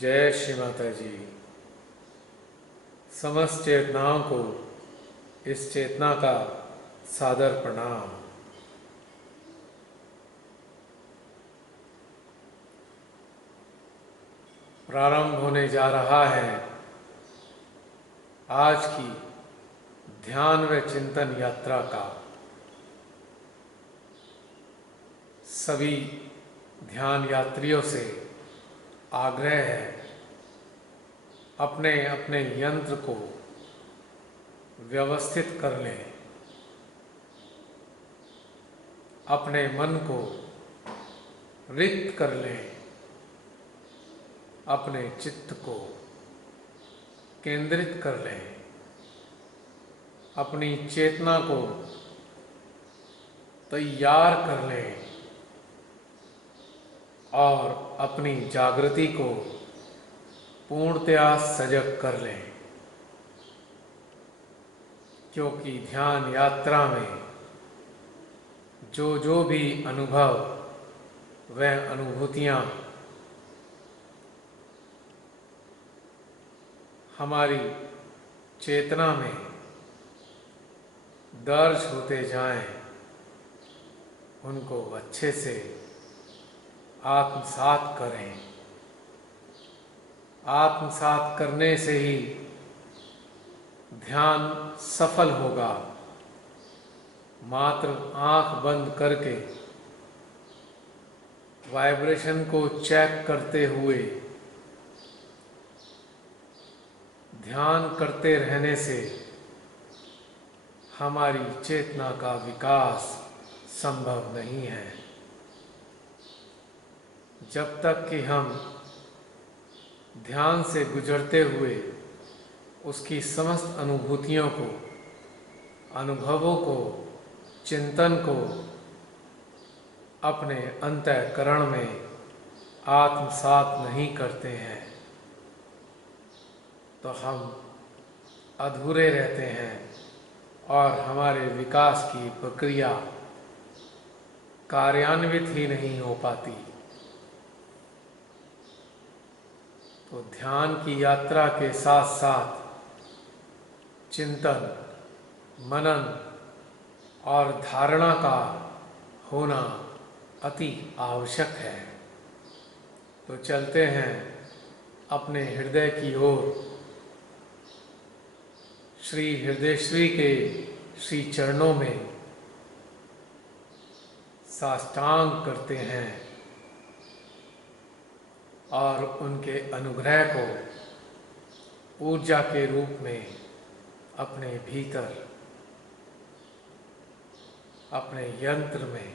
जय श्री माता जी। समस्त चेतनाओं को इस चेतना का सादर प्रणाम। प्रारंभ होने जा रहा है आज की ध्यान व चिंतन यात्रा का। सभी ध्यान यात्रियों से आग्रह है, अपने अपने यंत्र को व्यवस्थित कर लें। अपने मन को रिक्त कर लें, अपने चित्त को केंद्रित कर लें, अपनी चेतना को तैयार कर लें और अपनी जागृति को पूर्णतया सजग कर लें। क्योंकि ध्यान यात्रा में जो जो भी अनुभव वह अनुभूतियाँ हमारी चेतना में दर्ज होते जाएं, उनको अच्छे से आत्मसात करें। आत्मसात करने से ही ध्यान सफल होगा। मात्र आंख बंद करके वाइब्रेशन को चेक करते हुए ध्यान करते रहने से हमारी चेतना का विकास संभव नहीं है। जब तक कि हम ध्यान से गुजरते हुए उसकी समस्त अनुभूतियों को, अनुभवों को, चिंतन को अपने अंतःकरण में आत्मसात नहीं करते हैं, तो हम अधूरे रहते हैं और हमारे विकास की प्रक्रिया कार्यान्वित ही नहीं हो पाती। तो ध्यान की यात्रा के साथ साथ चिंतन, मनन और धारणा का होना अति आवश्यक है। तो चलते हैं अपने हृदय की ओर। श्री हृदयश्री के श्री चरणों में साष्टांग करते हैं और उनके अनुग्रह को ऊर्जा के रूप में अपने भीतर, अपने यंत्र में,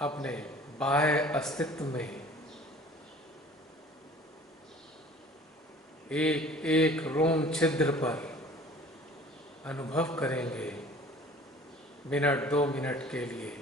अपने बाह्य अस्तित्व में एक एक रोम छिद्र पर अनुभव करेंगे, मिनट 2 मिनट के लिए।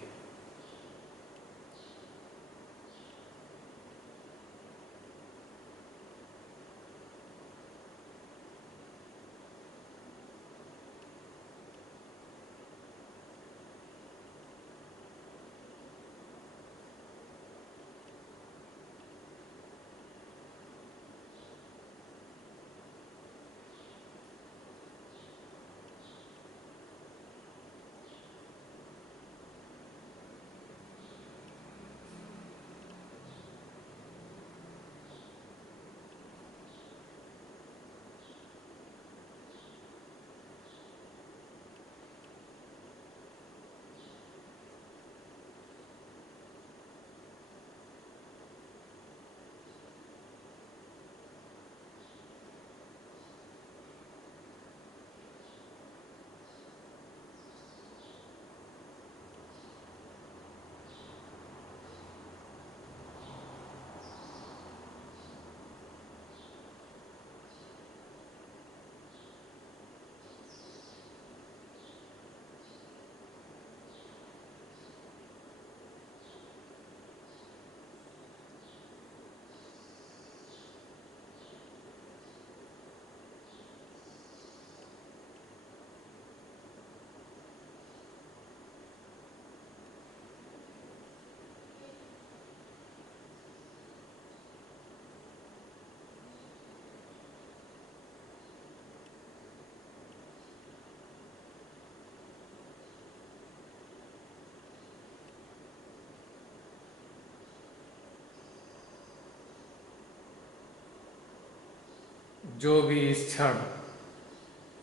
जो भी इस क्षण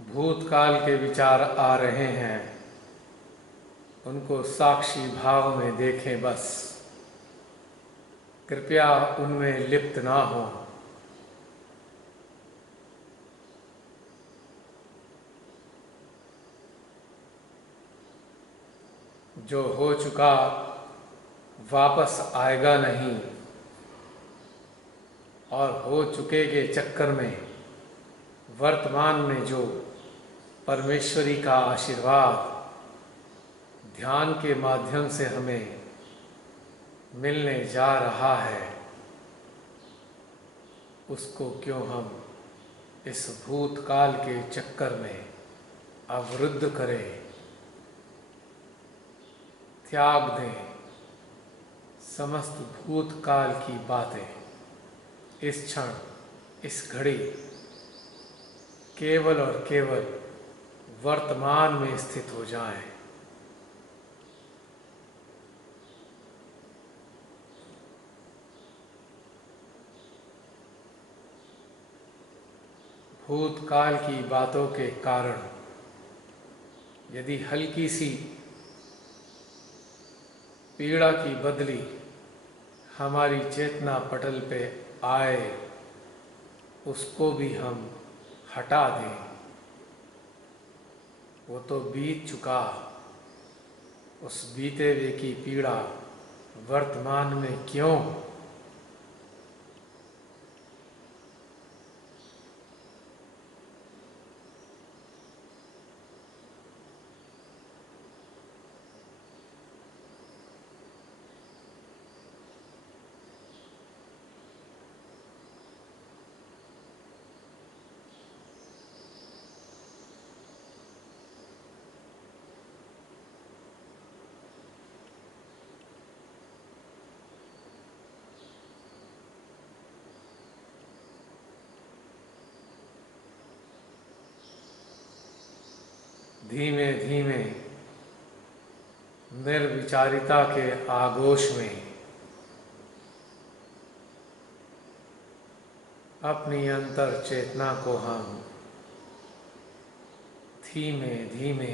भूतकाल के विचार आ रहे हैं, उनको साक्षी भाव में देखें बस। कृपया उनमें लिप्त ना हो। जो हो चुका वापस आएगा नहीं, और हो चुके के चक्कर में वर्तमान में जो परमेश्वरी का आशीर्वाद ध्यान के माध्यम से हमें मिलने जा रहा है, उसको क्यों हम इस भूतकाल के चक्कर में अवरुद्ध करें। त्याग दें समस्त भूतकाल की बातें। इस क्षण, इस घड़ी केवल और केवल वर्तमान में स्थित हो जाएं। भूतकाल की बातों के कारण यदि हल्की सी पीड़ा की बदली हमारी चेतना पटल पे आए, उसको भी हम हटा दें। वो तो बीत चुका, उस बीते हुए की पीड़ा वर्तमान में क्यों। धीमे धीमे निर्विचारिता के आगोश में अपनी अंतर चेतना को हम धीमे धीमे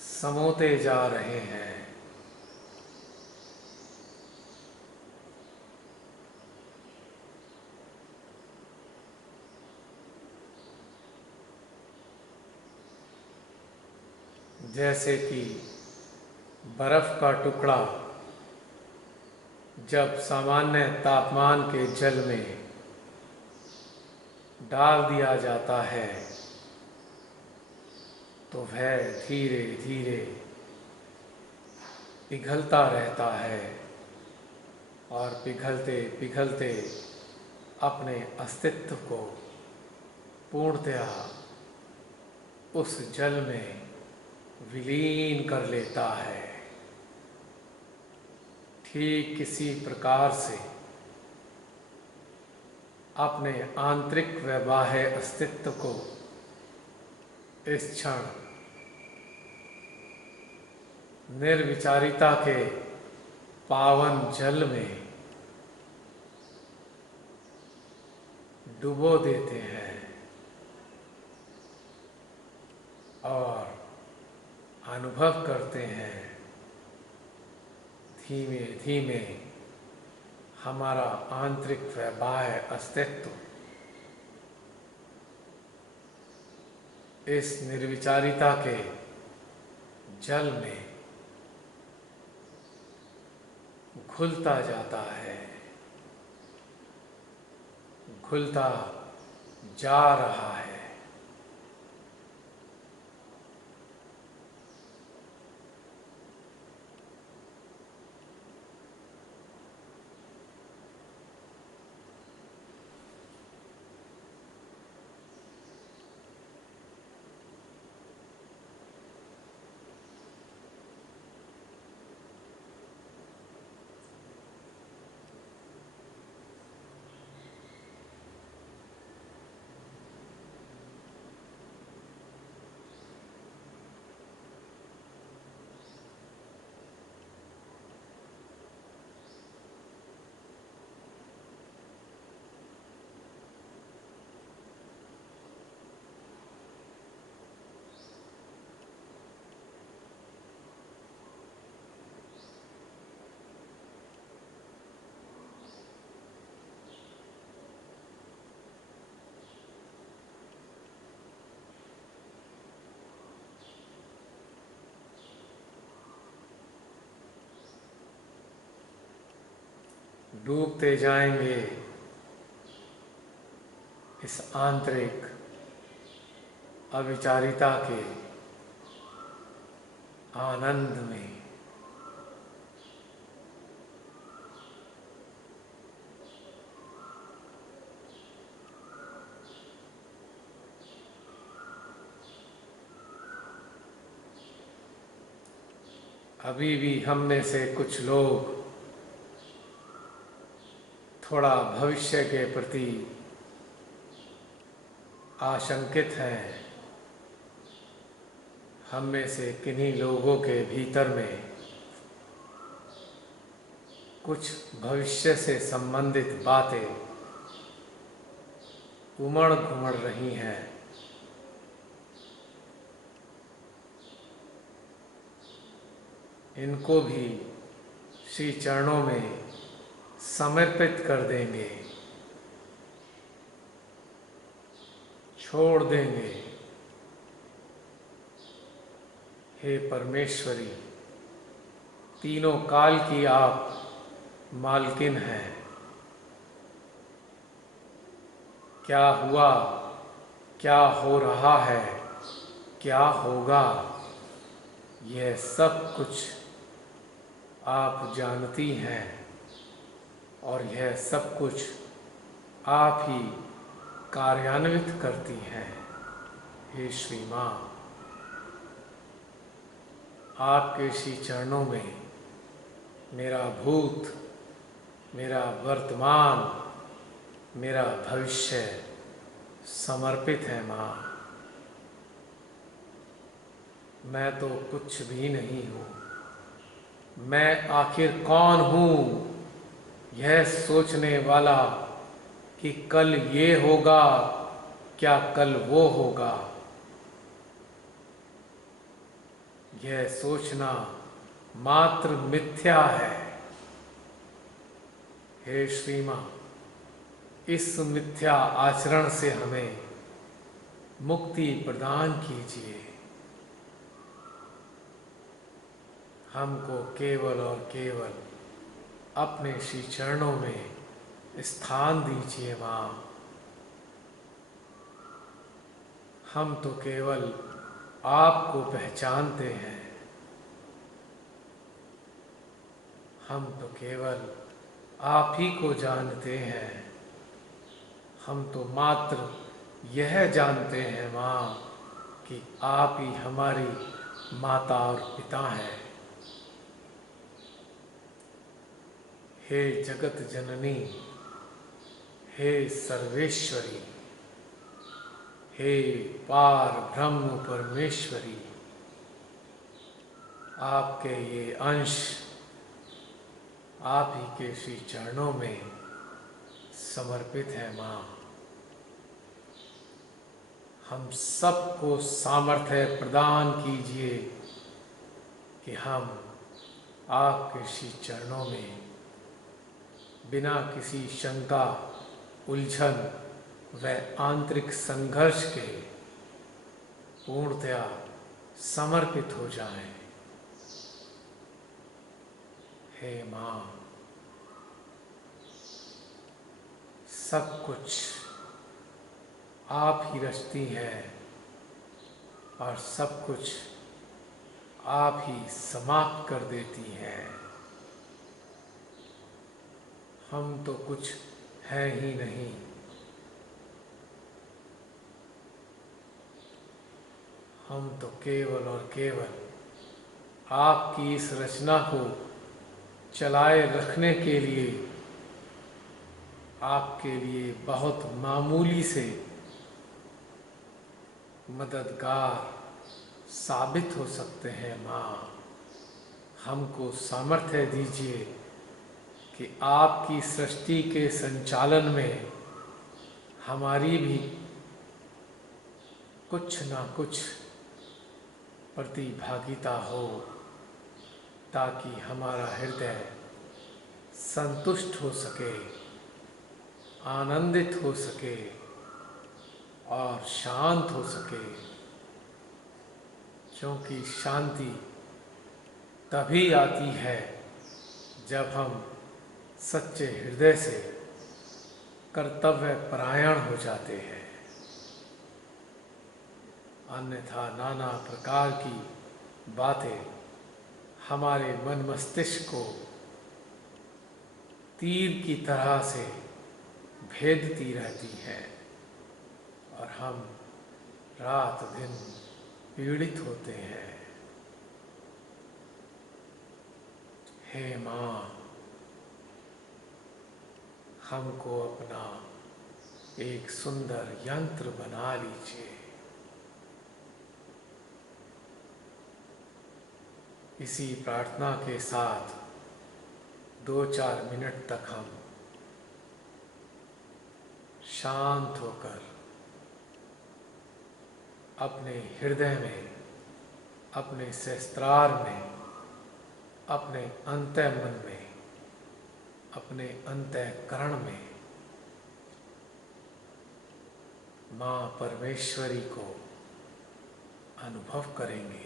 समोते जा रहे हैं। जैसे कि बर्फ का टुकड़ा जब सामान्य तापमान के जल में डाल दिया जाता है तो वह धीरे धीरे पिघलता रहता है और पिघलते पिघलते अपने अस्तित्व को पूर्णतया उस जल में विलीन कर लेता है। ठीक किसी प्रकार से अपने आंतरिक व बाह्य अस्तित्व को इस क्षण निर्विचारिता के पावन जल में डुबो देते हैं और अनुभव करते हैं धीमे धीमे हमारा आंतरिक व बाह्य अस्तित्व इस निर्विचारिता के जल में घुलता जाता है, घुलता जा रहा है। डूबते जाएंगे इस आंतरिक अविचारिता के आनंद में। अभी भी हम में से कुछ लोग थोड़ा भविष्य के प्रति आशंकित हैं। हम में से किन्हीं लोगों के भीतर में कुछ भविष्य से संबंधित बातें उमड़ घुमड़ रही हैं। इनको भी श्री चरणों में समर्पित कर देंगे, छोड़ देंगे। हे परमेश्वरी, तीनों काल की आप मालकिन हैं। क्या हुआ, क्या हो रहा है, क्या होगा, यह सब कुछ आप जानती हैं और यह सब कुछ आप ही कार्यान्वित करती हैं। हे श्री माँ, आपके श्री चरणों में मेरा भूत, मेरा वर्तमान, मेरा भविष्य समर्पित है माँ। मैं तो कुछ भी नहीं हूँ। मैं आखिर कौन हूँ, यह सोचने वाला कि कल ये होगा, क्या कल वो होगा। यह सोचना मात्र मिथ्या है। हे श्री माँ, इस मिथ्या आचरण से हमें मुक्ति प्रदान कीजिए। हमको केवल और केवल अपने श्री चरणों में स्थान दीजिए माँ। हम तो केवल आपको पहचानते हैं। हम तो केवल आप ही को जानते हैं। हम तो मात्र यह जानते हैं माँ कि आप ही हमारी माता और पिता हैं। हे जगत जननी, हे सर्वेश्वरी, हे पार ब्रह्म परमेश्वरी, आपके ये अंश आप ही के श्री चरणों में समर्पित है माँ। हम सबको सामर्थ्य प्रदान कीजिए कि हम आपके श्री चरणों में बिना किसी शंका, उलझन व आंतरिक संघर्ष के पूर्णतया समर्पित हो जाएं। हे माँ, सब कुछ आप ही रचती हैं और सब कुछ आप ही समाप्त कर देती हैं। हम तो कुछ है ही नहीं। हम तो केवल और केवल आपकी इस रचना को चलाए रखने के लिए आपके लिए बहुत मामूली से मददगार साबित हो सकते हैं माँ। हमको सामर्थ्य दीजिए कि आपकी सृष्टि के संचालन में हमारी भी कुछ ना कुछ प्रतिभागिता हो, ताकि हमारा हृदय संतुष्ट हो सके, आनंदित हो सके और शांत हो सके। क्योंकि शांति तभी आती है जब हम सच्चे हृदय से कर्तव्य परायण हो जाते हैं। अन्यथा नाना प्रकार की बातें हमारे मन मस्तिष्क को तीर की तरह से भेदती रहती हैं और हम रात दिन पीड़ित होते हैं। हे माँ, हमको अपना एक सुंदर यंत्र बना लीजिए। इसी प्रार्थना के साथ 2-4 मिनट तक हम शांत होकर अपने हृदय में, अपने सहस्त्रार में, अपने अंतःमन में, अपने अंतःकरण में माँ परमेश्वरी को अनुभव करेंगे।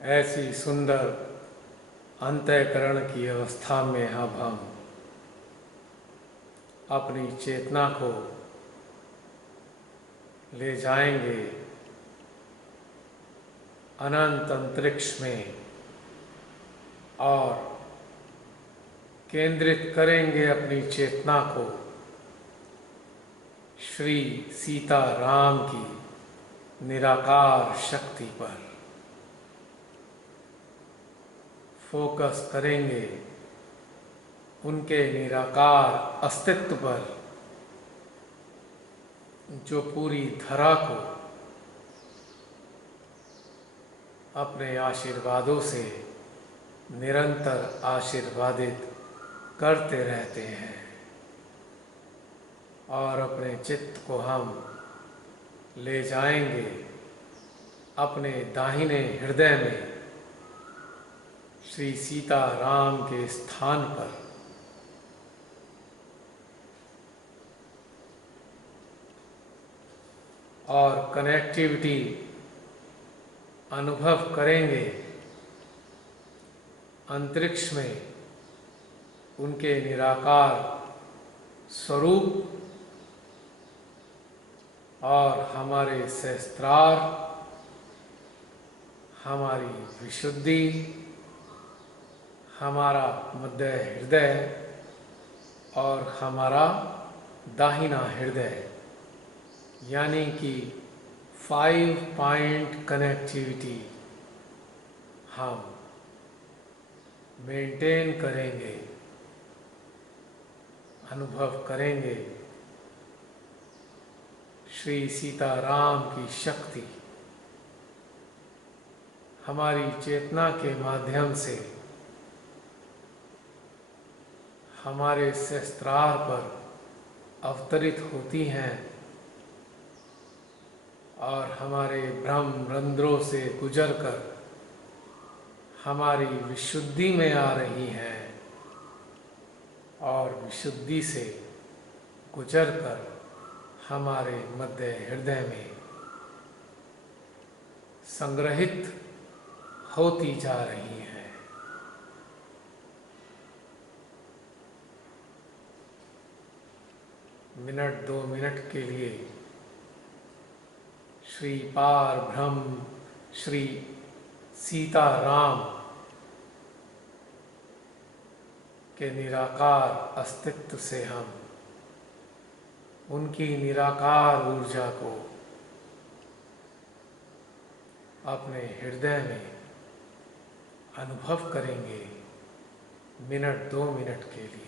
ऐसी सुंदर अंतःकरण की अवस्था में अब हम अपनी चेतना को ले जाएंगे अनंत अंतरिक्ष में और केंद्रित करेंगे अपनी चेतना को श्री सीता राम की निराकार शक्ति पर। फोकस करेंगे उनके निराकार अस्तित्व पर जो पूरी धरा को अपने आशीर्वादों से निरंतर आशीर्वादित करते रहते हैं। और अपने चित्त को हम ले जाएंगे अपने दाहिने हृदय में श्री सीता राम के स्थान पर। और कनेक्टिविटी अनुभव करेंगे अंतरिक्ष में उनके निराकार स्वरूप और हमारे सहस्त्रार, हमारी विशुद्धि, हमारा मध्य हृदय और हमारा दाहिना हृदय, यानी कि 5 पॉइंट कनेक्टिविटी हम मेंटेन करेंगे, अनुभव करेंगे श्री सीताराम की शक्ति हमारी चेतना के माध्यम से हमारे सहस्त्रार पर अवतरित होती हैं और हमारे ब्रह्म रंध्रों से गुजरकर हमारी विशुद्धि में आ रही हैं और विशुद्धि से गुजरकर हमारे मध्य हृदय में संग्रहित होती जा रही हैं। मिनट 2 मिनट के लिए श्री पार ब्रह्म श्री सीताराम के निराकार अस्तित्व से हम उनकी निराकार ऊर्जा को अपने हृदय में अनुभव करेंगे मिनट 2 मिनट के लिए।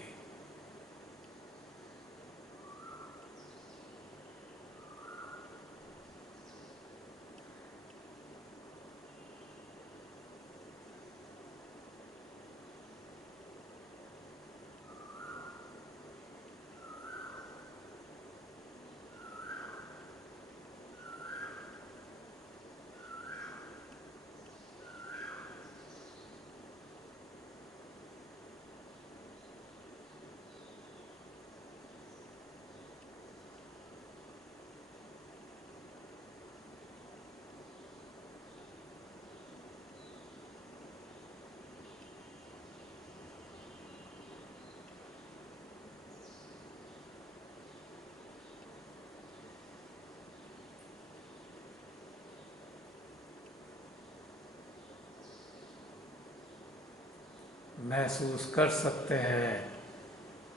महसूस कर सकते हैं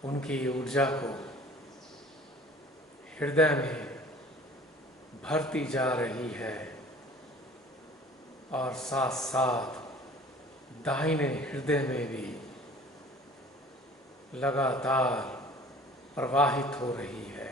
उनकी ऊर्जा को हृदय में भरती जा रही है और साथ साथ दाहिने हृदय में भी लगातार प्रवाहित हो रही है।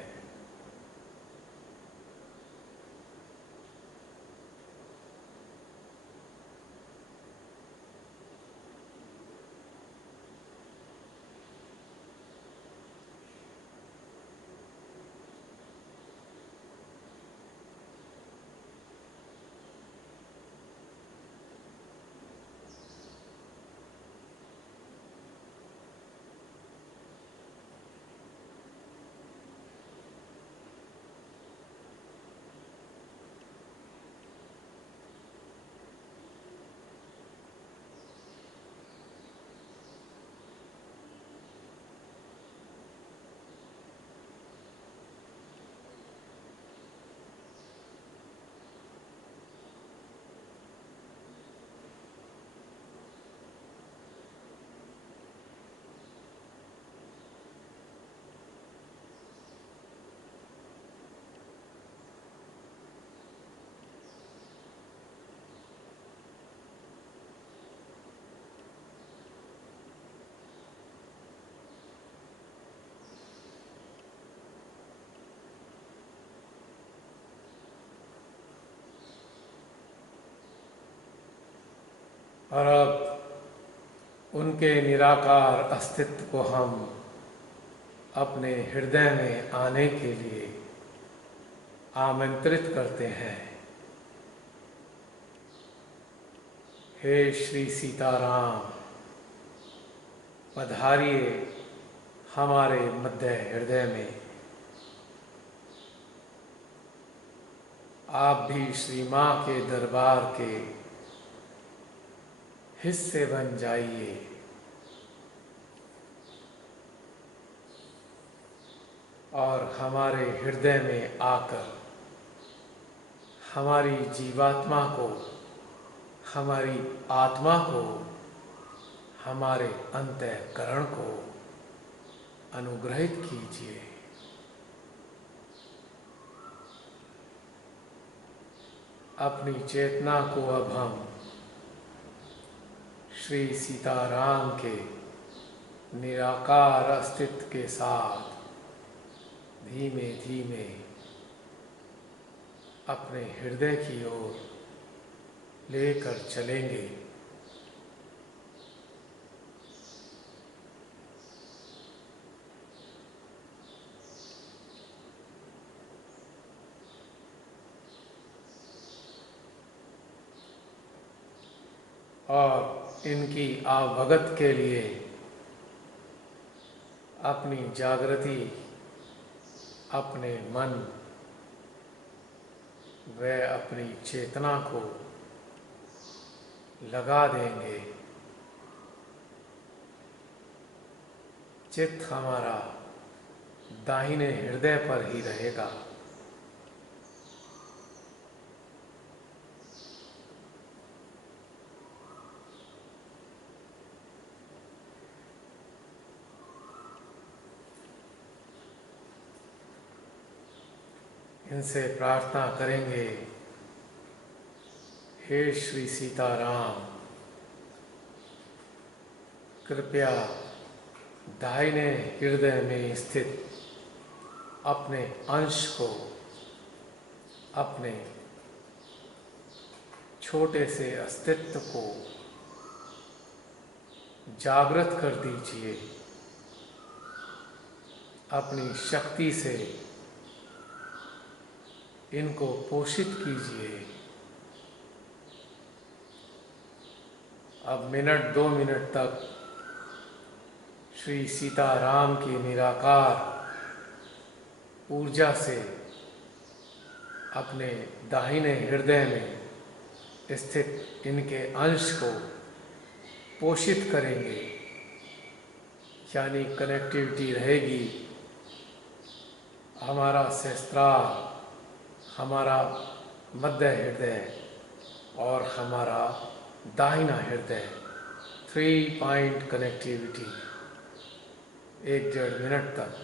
और अब उनके निराकार अस्तित्व को हम अपने हृदय में आने के लिए आमंत्रित करते हैं। हे श्री सीताराम, पधारिए हमारे मध्य हृदय में। आप भी श्री माँ के दरबार के हिस्से बन जाइए। और हमारे हृदय में आकर हमारी जीवात्मा को, हमारी आत्मा को, हमारे अंतःकरण को अनुग्रहित कीजिए। अपनी चेतना को अब हम श्री सीताराम के निराकार अस्तित्व के साथ धीमे धीमे अपने हृदय की ओर लेकर चलेंगे। और इनकी आवभगत के लिए अपनी जागृति, अपने मन व अपनी चेतना को लगा देंगे। चित्त हमारा दाहिने हृदय पर ही रहेगा। इनसे प्रार्थना करेंगे, हे श्री सीताराम, कृपया दाहिने हृदय में स्थित अपने अंश को, अपने छोटे से अस्तित्व को जागृत कर दीजिए। अपनी शक्ति से इनको पोषित कीजिए। अब मिनट 2 मिनट तक श्री सीताराम की निराकार ऊर्जा से अपने दाहिने हृदय में स्थित इनके अंश को पोषित करेंगे, यानी कनेक्टिविटी रहेगी। हमारा सहस्त्रार, हमारा मध्य हृदय और हमारा दाहिना हृदय, 3 पॉइंट कनेक्टिविटी 1-1.5 मिनट तक।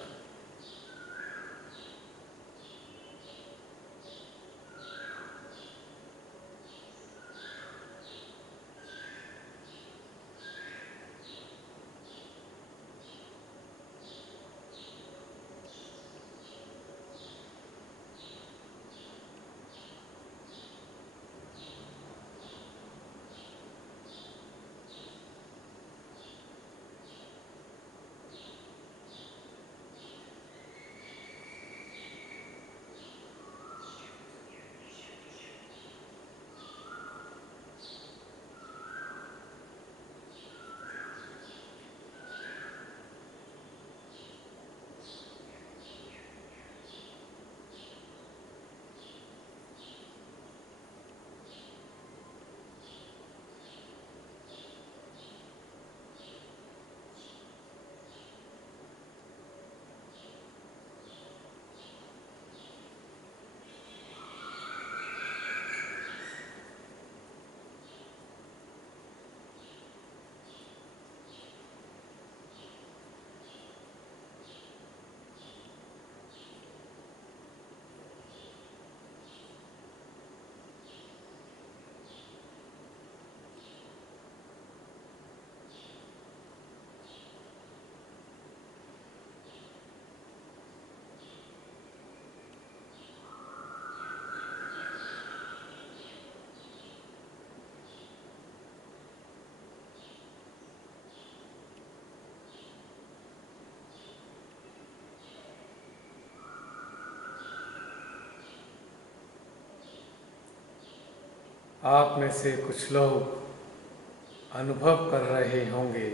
आप में से कुछ लोग अनुभव कर रहे होंगे,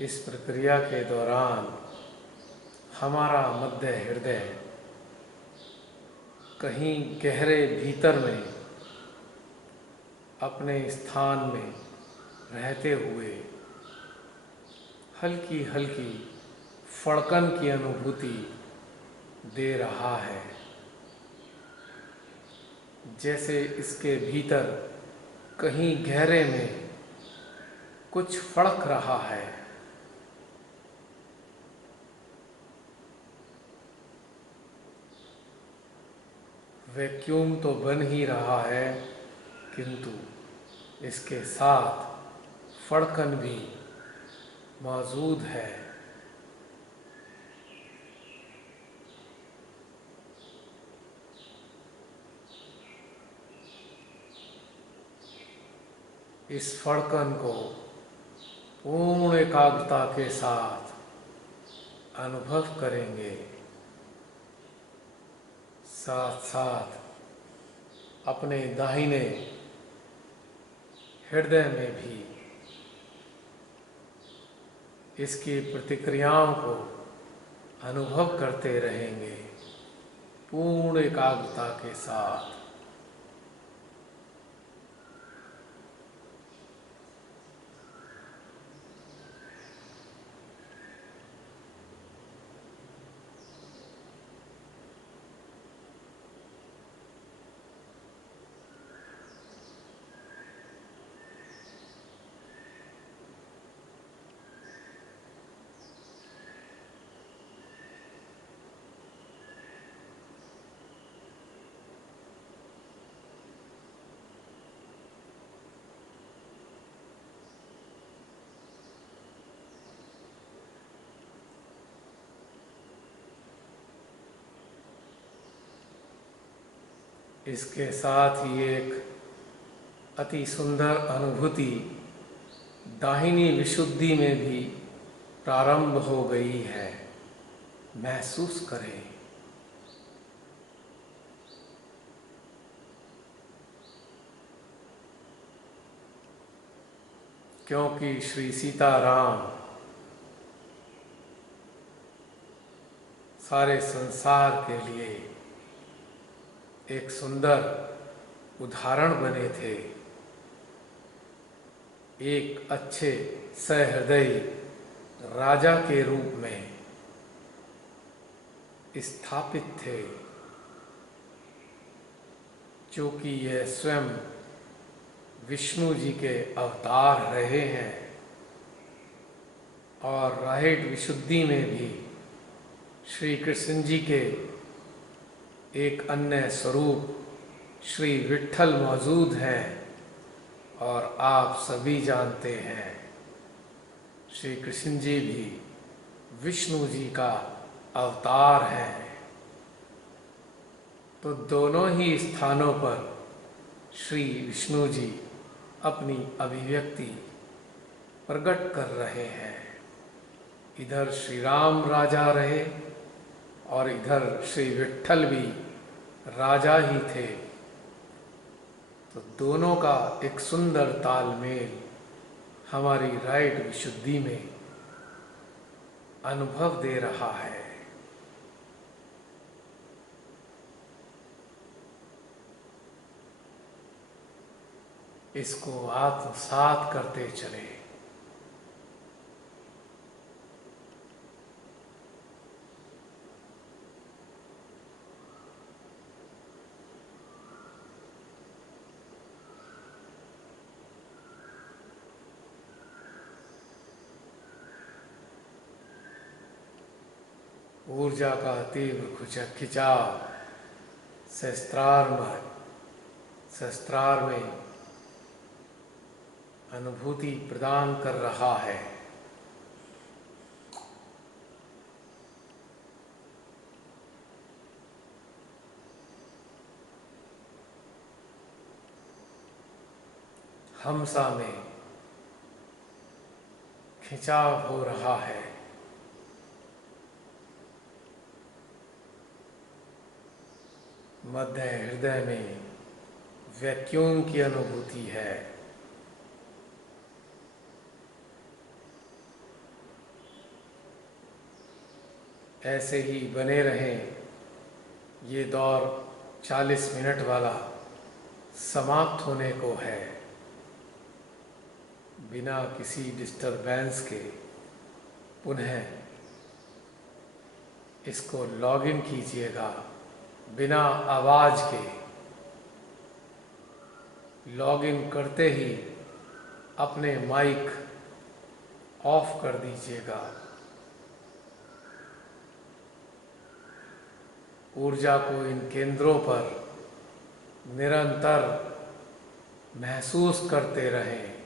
इस प्रक्रिया के दौरान हमारा मध्य हृदय कहीं गहरे भीतर में अपने स्थान में रहते हुए हल्की हल्की फड़कन की अनुभूति दे रहा है, जैसे इसके भीतर कहीं गहरे में कुछ फड़क रहा है। वैक्यूम तो बन ही रहा है, किंतु इसके साथ फड़कन भी मौजूद है। इस फड़कन को पूर्ण एकाग्रता के साथ अनुभव करेंगे। साथ साथ अपने दाहिने हृदय में भी इसकी प्रतिक्रियाओं को अनुभव करते रहेंगे पूर्ण एकाग्रता के साथ। इसके साथ ही एक अति सुंदर अनुभूति दाहिनी विशुद्धि में भी प्रारंभ हो गई है। महसूस करें। क्योंकि श्री सीताराम सारे संसार के लिए एक सुंदर उदाहरण बने थे। एक अच्छे सहृदयी राजा के रूप में स्थापित थे, जो कि यह स्वयं विष्णु जी के अवतार रहे हैं। और राइट विशुद्धि में भी श्री कृष्ण जी के एक अन्य स्वरूप श्री विट्ठल मौजूद हैं। और आप सभी जानते हैं श्री कृष्ण जी भी विष्णु जी का अवतार हैं। तो दोनों ही स्थानों पर श्री विष्णु जी अपनी अभिव्यक्ति प्रकट कर रहे हैं। इधर श्री राम राजा रहे और इधर श्री विट्ठल भी राजा ही थे। तो दोनों का एक सुंदर तालमेल हमारी राइट विशुद्धि में अनुभव दे रहा है। इसको आत्मसात करते चले। ऊर्जा का तीव्र खिंचाव सहस्त्रार में अनुभूति प्रदान कर रहा है। हमसा में खिंचाव हो रहा है। मध्य हृदय में वैक्यूम की अनुभूति है। ऐसे ही बने रहें। ये दौर 40 मिनट वाला समाप्त होने को है। बिना किसी डिस्टरबेंस के पुनः इसको लॉगिन कीजिएगा। बिना आवाज के लॉगिन करते ही अपने माइक ऑफ कर दीजिएगा। ऊर्जा को इन केंद्रों पर निरंतर महसूस करते रहें।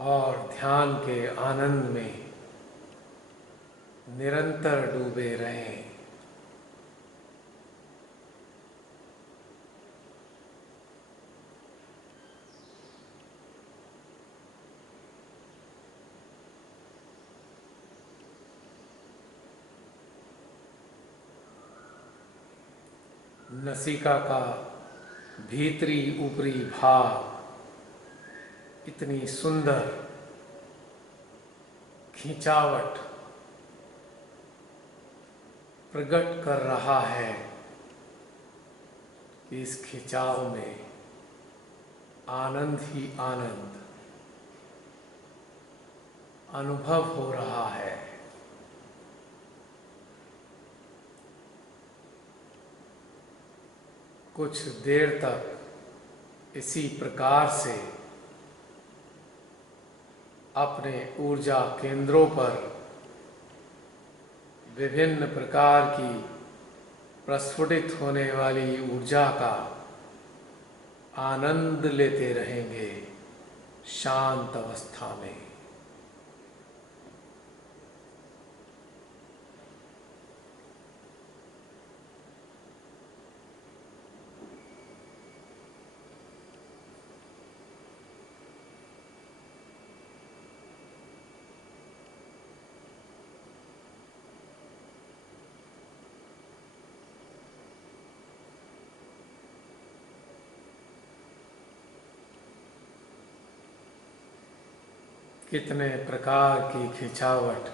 और ध्यान के आनंद में निरंतर डूबे रहें। नसिका का भीतरी ऊपरी भाग इतनी सुंदर खिंचावट प्रकट कर रहा है कि इस खिंचाव में आनंद ही आनंद अनुभव हो रहा है। कुछ देर तक इसी प्रकार से अपने ऊर्जा केंद्रों पर विभिन्न प्रकार की प्रस्फुटित होने वाली ऊर्जा का आनंद लेते रहेंगे शांत अवस्था में। कितने प्रकार की खिंचावट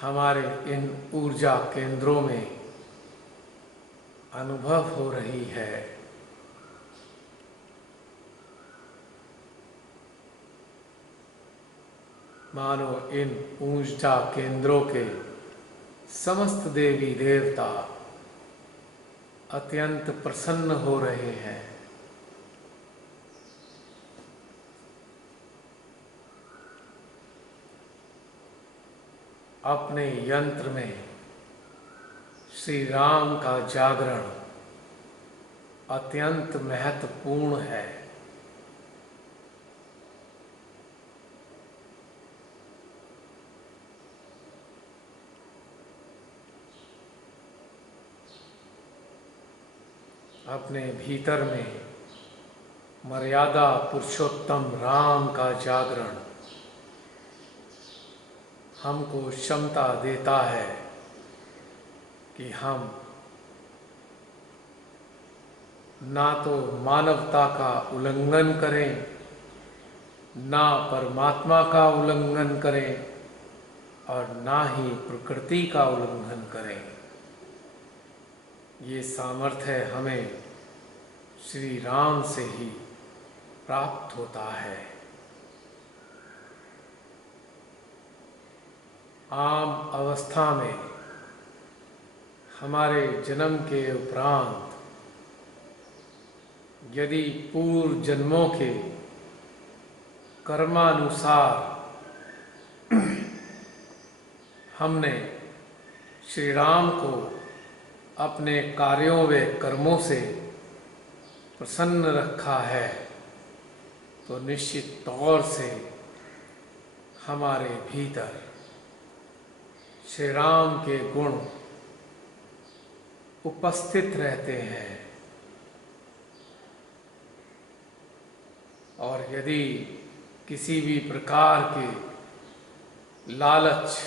हमारे इन ऊर्जा केंद्रों में अनुभव हो रही है। मानो इन ऊर्जा केंद्रों के समस्त देवी देवता अत्यंत प्रसन्न हो रहे हैं। अपने यंत्र में श्री राम का जागरण अत्यंत महत्वपूर्ण है। अपने भीतर में मर्यादा पुरुषोत्तम राम का जागरण हमको क्षमता देता है कि हम ना तो मानवता का उल्लंघन करें, ना परमात्मा का उल्लंघन करें और ना ही प्रकृति का उल्लंघन करें। ये सामर्थ्य हमें श्री राम से ही प्राप्त होता है। आम अवस्था में हमारे जन्म के उपरांत यदि पूर्व जन्मों के कर्मानुसार हमने श्री राम को अपने कार्यों व कर्मों से प्रसन्न रखा है, तो निश्चित तौर से हमारे भीतर श्री राम के गुण उपस्थित रहते हैं। और यदि किसी भी प्रकार के लालच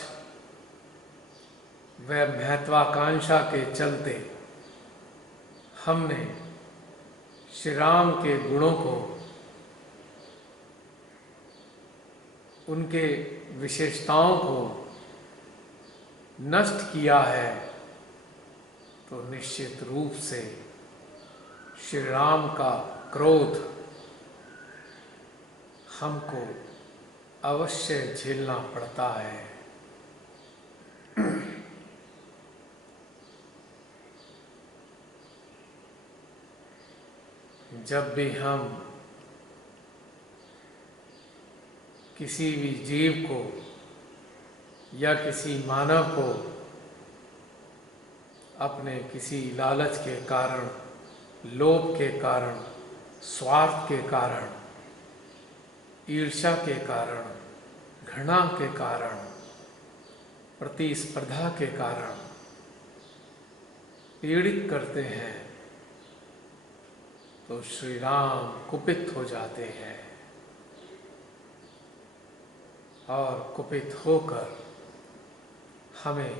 व महत्वाकांक्षा के चलते हमने श्री राम के गुणों को, उनके विशेषताओं को नष्ट किया है, तो निश्चित रूप से श्री राम का क्रोध हमको अवश्य झेलना पड़ता है। जब भी हम किसी भी जीव को या किसी मानव को अपने किसी लालच के कारण, लोभ के कारण, स्वार्थ के कारण, ईर्ष्या के कारण, घृणा के कारण, प्रतिस्पर्धा के कारण पीड़ित करते हैं, तो श्री राम कुपित हो जाते हैं और कुपित होकर हमें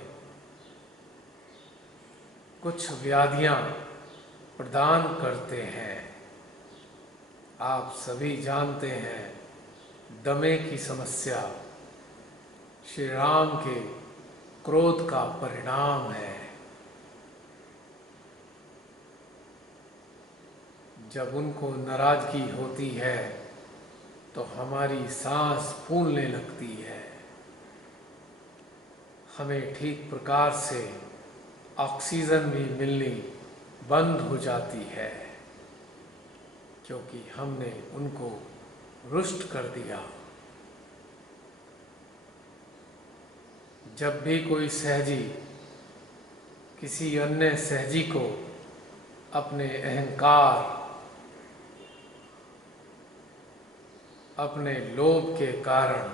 कुछ व्याधियां प्रदान करते हैं। आप सभी जानते हैं, दमे की समस्या श्री राम के क्रोध का परिणाम है। जब उनको नाराजगी होती है तो हमारी सांस फूलने लगती है, हमें ठीक प्रकार से ऑक्सीजन भी मिलनी बंद हो जाती है, क्योंकि हमने उनको रुष्ट कर दिया। जब भी कोई सहजी किसी अन्य सहजी को अपने अहंकार, अपने लोभ के कारण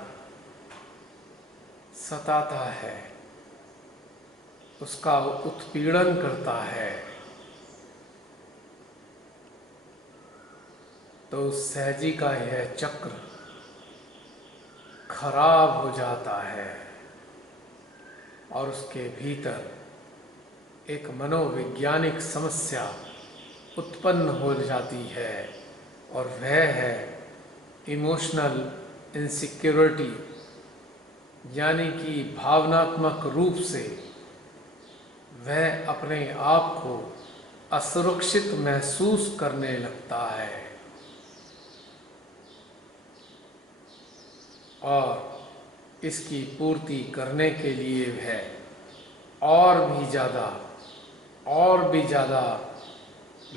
सताता है, उसका उत्पीड़न करता है, तो उस सहजी का यह चक्र खराब हो जाता है और उसके भीतर एक मनोवैज्ञानिक समस्या उत्पन्न हो जाती है, और वह है इमोशनल इनसिक्योरिटी, यानी कि भावनात्मक रूप से वह अपने आप को असुरक्षित महसूस करने लगता है और इसकी पूर्ति करने के लिए वह और भी ज़्यादा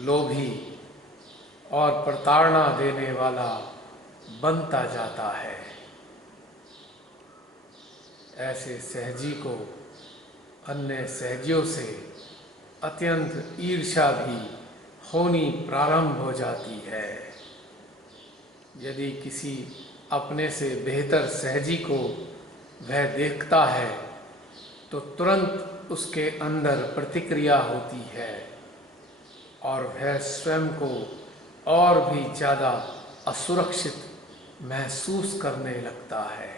लोभी और प्रताड़ना देने वाला बनता जाता है। ऐसे सहजी को अन्य सहजियों से अत्यंत ईर्ष्या भी होनी प्रारंभ हो जाती है। यदि किसी अपने से बेहतर सहजी को वह देखता है तो तुरंत उसके अंदर प्रतिक्रिया होती है और वह स्वयं को और भी ज़्यादा असुरक्षित महसूस करने लगता है।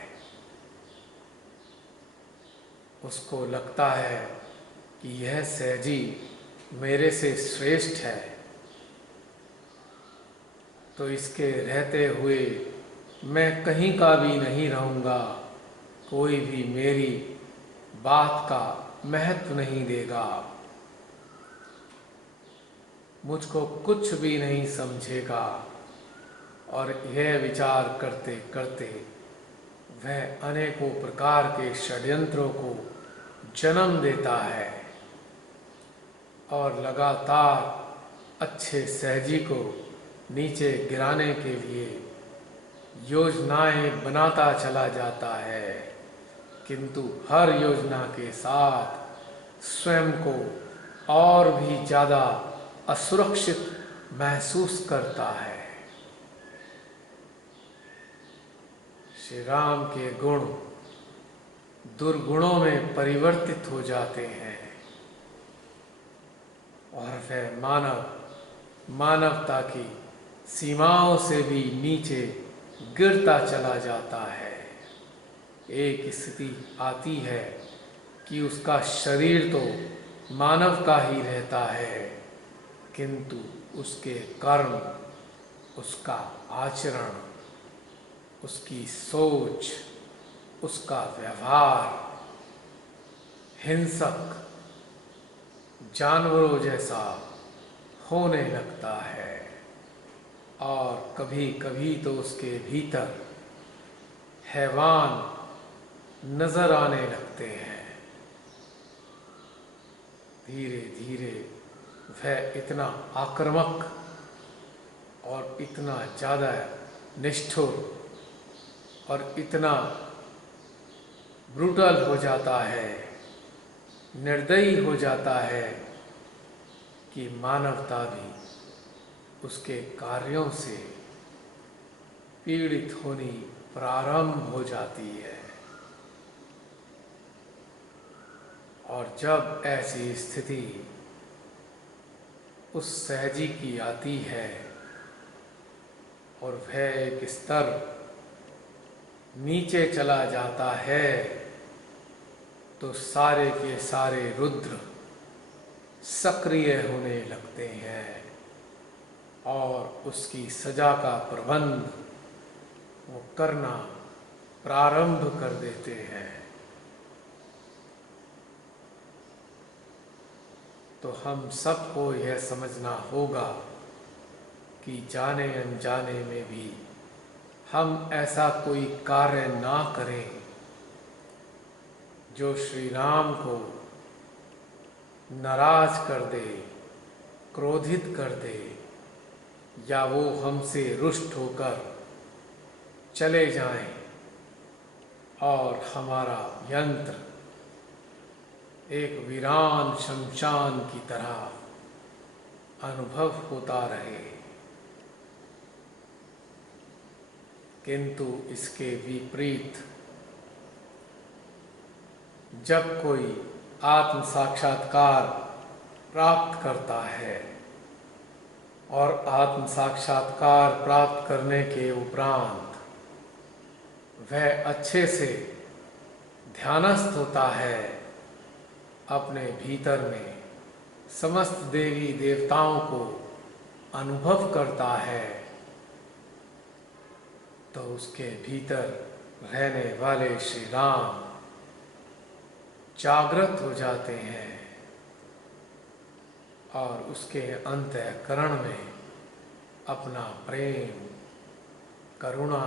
उसको लगता है कि यह सहजी मेरे से श्रेष्ठ है, तो इसके रहते हुए मैं कहीं का भी नहीं रहूँगा, कोई भी मेरी बात का महत्व नहीं देगा, मुझको कुछ भी नहीं समझेगा। और यह विचार करते करते वह अनेकों प्रकार के षड्यंत्रों को जन्म देता है और लगातार अच्छे सहजी को नीचे गिराने के लिए योजनाएं बनाता चला जाता है, किंतु हर योजना के साथ स्वयं को और भी ज़्यादा असुरक्षित महसूस करता है। श्री राम के गुण दुर्गुणों में परिवर्तित हो जाते हैं और वह मानवता की सीमाओं से भी नीचे गिरता चला जाता है। एक स्थिति आती है कि उसका शरीर तो मानव का ही रहता है, किंतु उसके कर्म, उसका आचरण, उसकी सोच, उसका व्यवहार हिंसक जानवरों जैसा होने लगता है और कभी कभी तो उसके भीतर हैवान नजर आने लगते हैं। धीरे धीरे वह इतना आक्रामक और इतना ज़्यादा निष्ठुर और इतना ब्रूटल हो जाता है, निर्दयी हो जाता है कि मानवता भी उसके कार्यों से पीड़ित होनी प्रारंभ हो जाती है। और जब ऐसी स्थिति उस सहजी की आती है और वह एक स्तर नीचे चला जाता है, तो सारे के सारे रुद्र सक्रिय होने लगते हैं और उसकी सजा का प्रबंध वो करना प्रारंभ कर देते हैं। तो हम सबको यह समझना होगा कि जाने अनजाने में भी हम ऐसा कोई कार्य ना करें जो श्री राम को नाराज कर दे, क्रोधित कर दे, या वो हमसे रुष्ट होकर चले जाएं और हमारा यंत्र एक वीरान शमशान की तरह अनुभव होता रहे। किंतु इसके विपरीत जब कोई आत्म साक्षात्कार प्राप्त करता है और आत्म साक्षात्कार प्राप्त करने के उपरांत वह अच्छे से ध्यानस्थ होता है, अपने भीतर में समस्त देवी देवताओं को अनुभव करता है, तो उसके भीतर रहने वाले श्री राम जागृत हो जाते हैं और उसके अंतःकरण में अपना प्रेम, करुणा,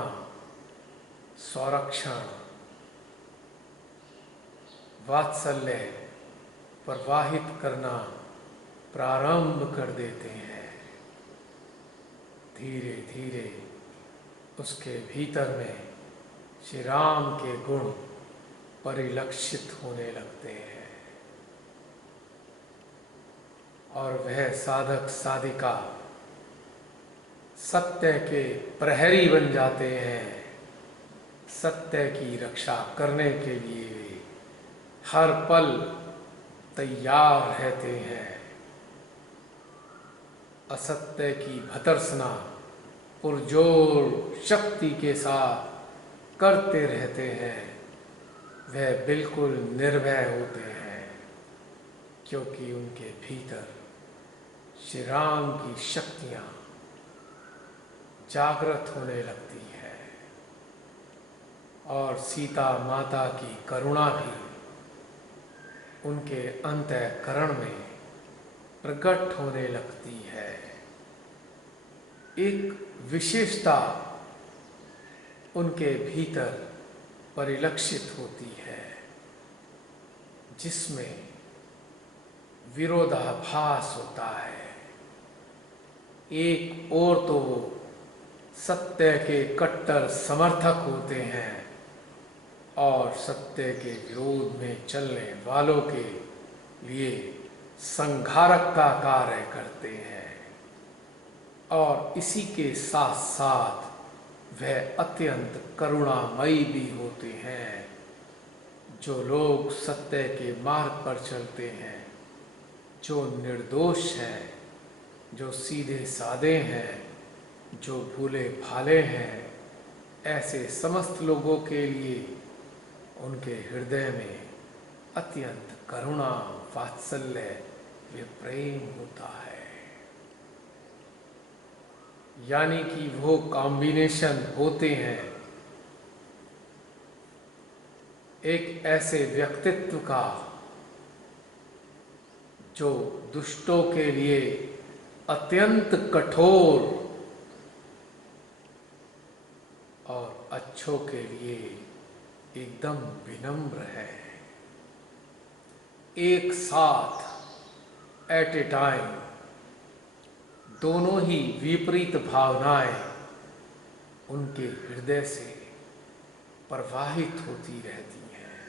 संरक्षण, वात्सल्य प्रवाहित करना प्रारंभ कर देते हैं। धीरे धीरे उसके भीतर में श्री राम के गुण परिलक्षित होने लगते हैं और वह साधक साधिका सत्य के प्रहरी बन जाते हैं। सत्य की रक्षा करने के लिए वे हर पल तैयार रहते हैं। असत्य की भर्त्सना पुरजोर शक्ति के साथ करते रहते हैं। वह बिल्कुल निर्भय होते हैं क्योंकि उनके भीतर श्री राम की शक्तियाँ जागृत होने लगती है और सीता माता की करुणा भी उनके अंतःकरण में प्रकट होने लगती है। एक विशेषता उनके भीतर परिलक्षित होती है जिसमें विरोधाभास होता है। एक ओर तो सत्य के कट्टर समर्थक होते हैं और सत्य के विरोध में चलने वालों के लिए संघारक का कार्य करते हैं, और इसी के साथ साथ वह अत्यंत करुणामयी भी होते हैं। जो लोग सत्य के मार्ग पर चलते हैं, जो निर्दोष हैं, जो सीधे साधे हैं, जो भूले भाले हैं, ऐसे समस्त लोगों के लिए उनके हृदय में अत्यंत करुणा, वात्सल्य, वे प्रेम होता है। यानी कि वो कॉम्बिनेशन होते हैं एक ऐसे व्यक्तित्व का जो दुष्टों के लिए अत्यंत कठोर और अच्छों के लिए एकदम विनम्र है। एक साथ एट ए टाइम दोनों ही विपरीत भावनाएं उनके हृदय से प्रवाहित होती रहती हैं।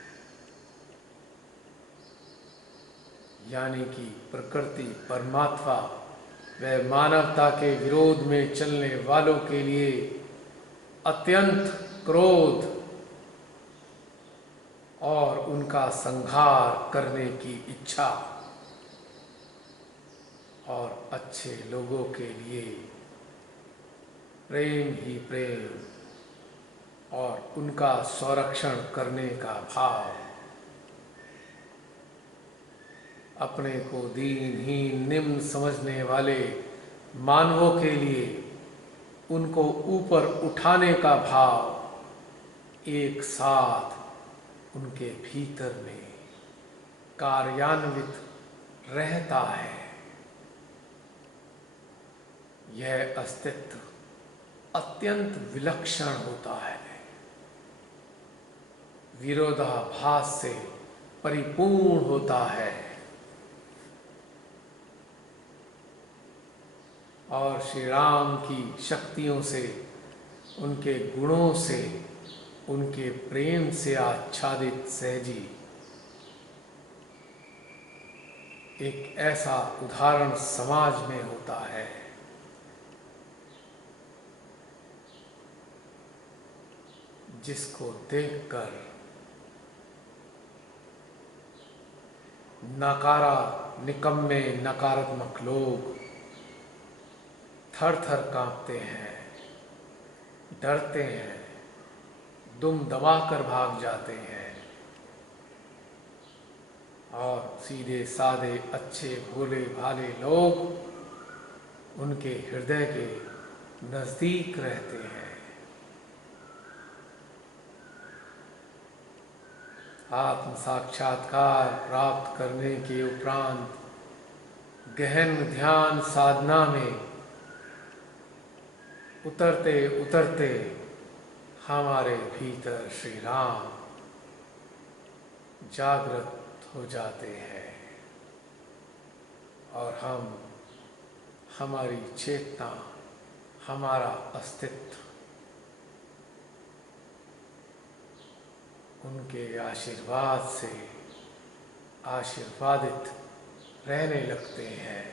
यानी कि प्रकृति, परमात्मा व मानवता के विरोध में चलने वालों के लिए अत्यंत क्रोध और उनका संहार करने की इच्छा, और अच्छे लोगों के लिए प्रेम ही प्रेम और उनका संरक्षण करने का भाव। अपने को दीनहीन निम्न समझने वाले मानवों के लिए उनको ऊपर उठाने का भाव एक साथ उनके भीतर में कार्यान्वित रहता है। यह अस्तित्व अत्यंत विलक्षण होता है, विरोधाभास से परिपूर्ण होता है और श्री राम की शक्तियों से, उनके गुणों से, उनके प्रेम से आच्छादित सहजी एक ऐसा उदाहरण समाज में होता है जिसको देखकर निकम्मे नकारात्मक लोग थर थर कांपते हैं, डरते हैं, दुम दबाकर भाग जाते हैं और सीधे साधे अच्छे भोले भाले लोग उनके हृदय के नजदीक रहते हैं। आत्म साक्षात्कार प्राप्त करने के उपरांत गहन ध्यान साधना में उतरते उतरते हमारे भीतर श्री राम जागृत हो जाते हैं और हमारी चेतना, हमारा अस्तित्व उनके आशीर्वाद से आशीर्वादित रहने लगते हैं।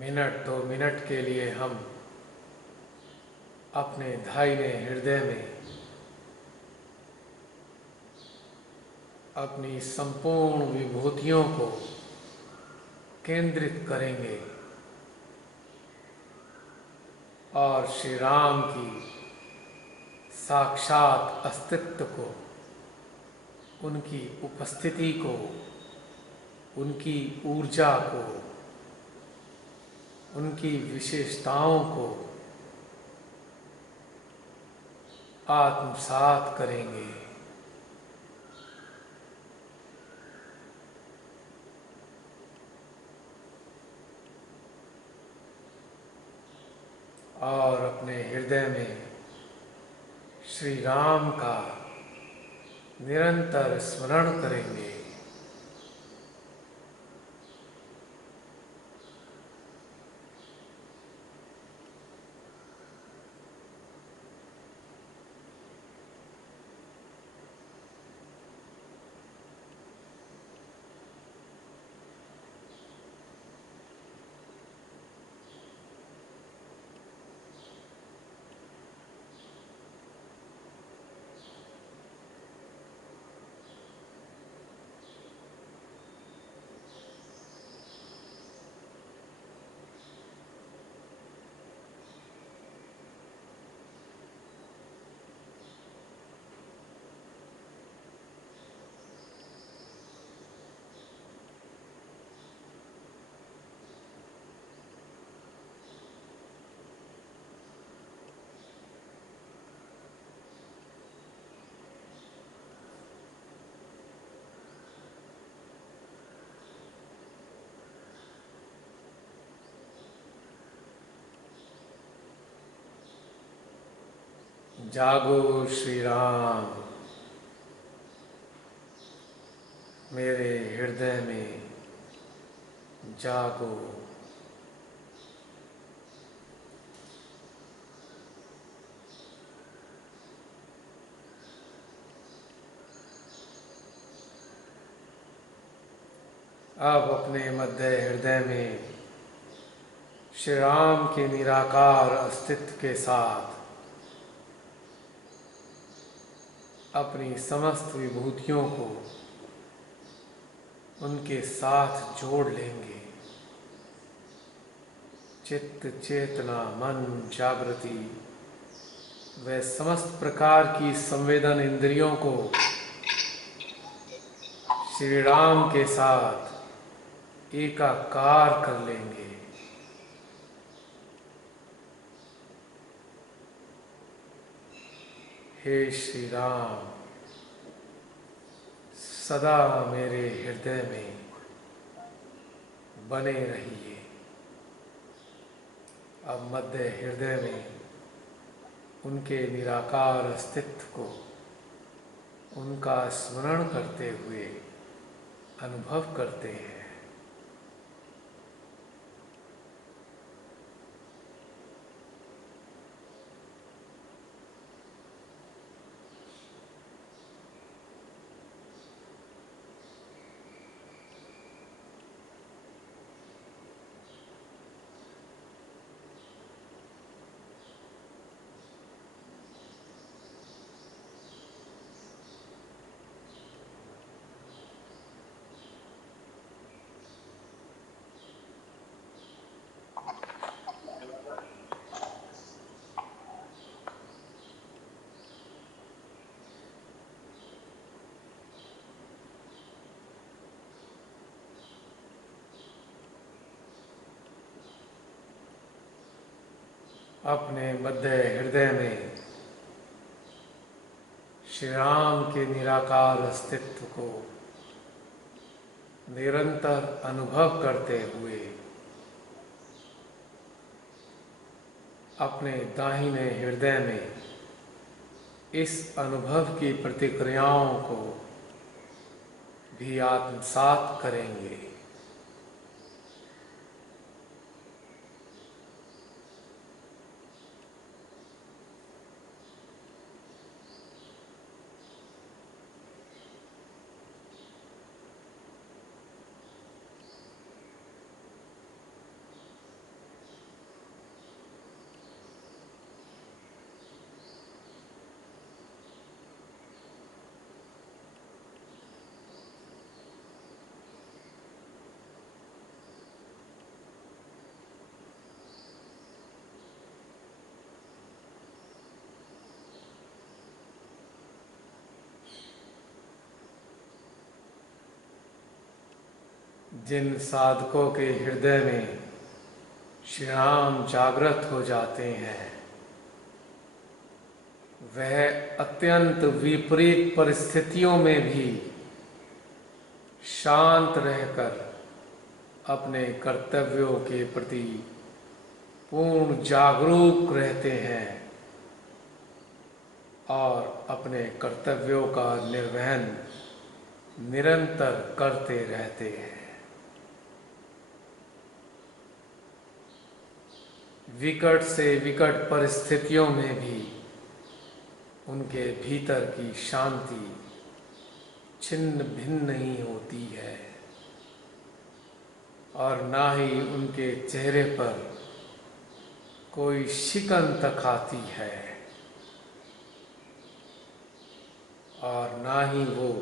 मिनट दो मिनट के लिए हम अपने दाहिने हृदय में अपनी संपूर्ण विभूतियों को केंद्रित करेंगे और श्री राम की साक्षात अस्तित्व को, उनकी उपस्थिति को, उनकी ऊर्जा को, उनकी विशेषताओं को आत्मसात करेंगे और अपने हृदय में श्री राम का निरंतर स्मरण करेंगे। जागो श्री राम, मेरे हृदय में जागो। अब अपने मध्य हृदय में श्री राम के निराकार अस्तित्व के साथ अपनी समस्त विभूतियों को उनके साथ जोड़ लेंगे, चित्त चेतना मन जागृति व समस्त प्रकार की संवेदन इंद्रियों को श्री राम के साथ एकाकार कर लेंगे। हे श्री राम, सदा मेरे हृदय में बने रहिए। अब मध्य हृदय में उनके निराकार अस्तित्व को उनका स्मरण करते हुए अनुभव करते हैं। अपने मध्य हृदय में श्री राम के निराकार अस्तित्व को निरंतर अनुभव करते हुए अपने दाहिने हृदय में इस अनुभव की प्रतिक्रियाओं को भी आत्मसात करेंगे। जिन साधकों के हृदय में श्री राम जागृत हो जाते हैं, वह अत्यंत विपरीत परिस्थितियों में भी शांत रहकर अपने कर्तव्यों के प्रति पूर्ण जागरूक रहते हैं और अपने कर्तव्यों का निर्वहन निरंतर करते रहते हैं। विकट से विकट परिस्थितियों में भी उनके भीतर की शांति छिन्न भिन्न नहीं होती है और ना ही उनके चेहरे पर कोई शिकन तक आती है और ना ही वो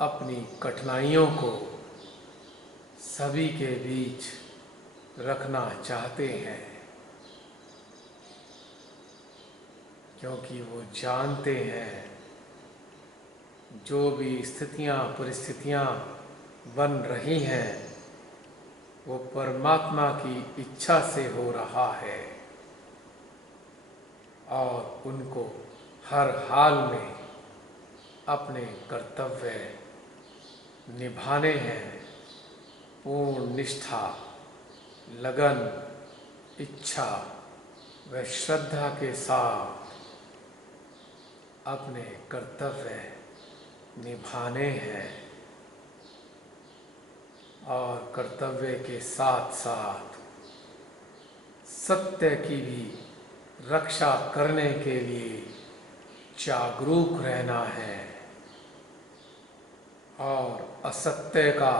अपनी कठिनाइयों को सभी के बीच रखना चाहते हैं, क्योंकि वो जानते हैं जो भी स्थितियां परिस्थितियां बन रही हैं वो परमात्मा की इच्छा से हो रहा है और उनको हर हाल में अपने कर्तव्य निभाने हैं। पूर्ण निष्ठा, लगन, इच्छा व श्रद्धा के साथ अपने कर्तव्य निभाने हैं और कर्तव्य के साथ साथ सत्य की भी रक्षा करने के लिए जागरूक रहना है और असत्य का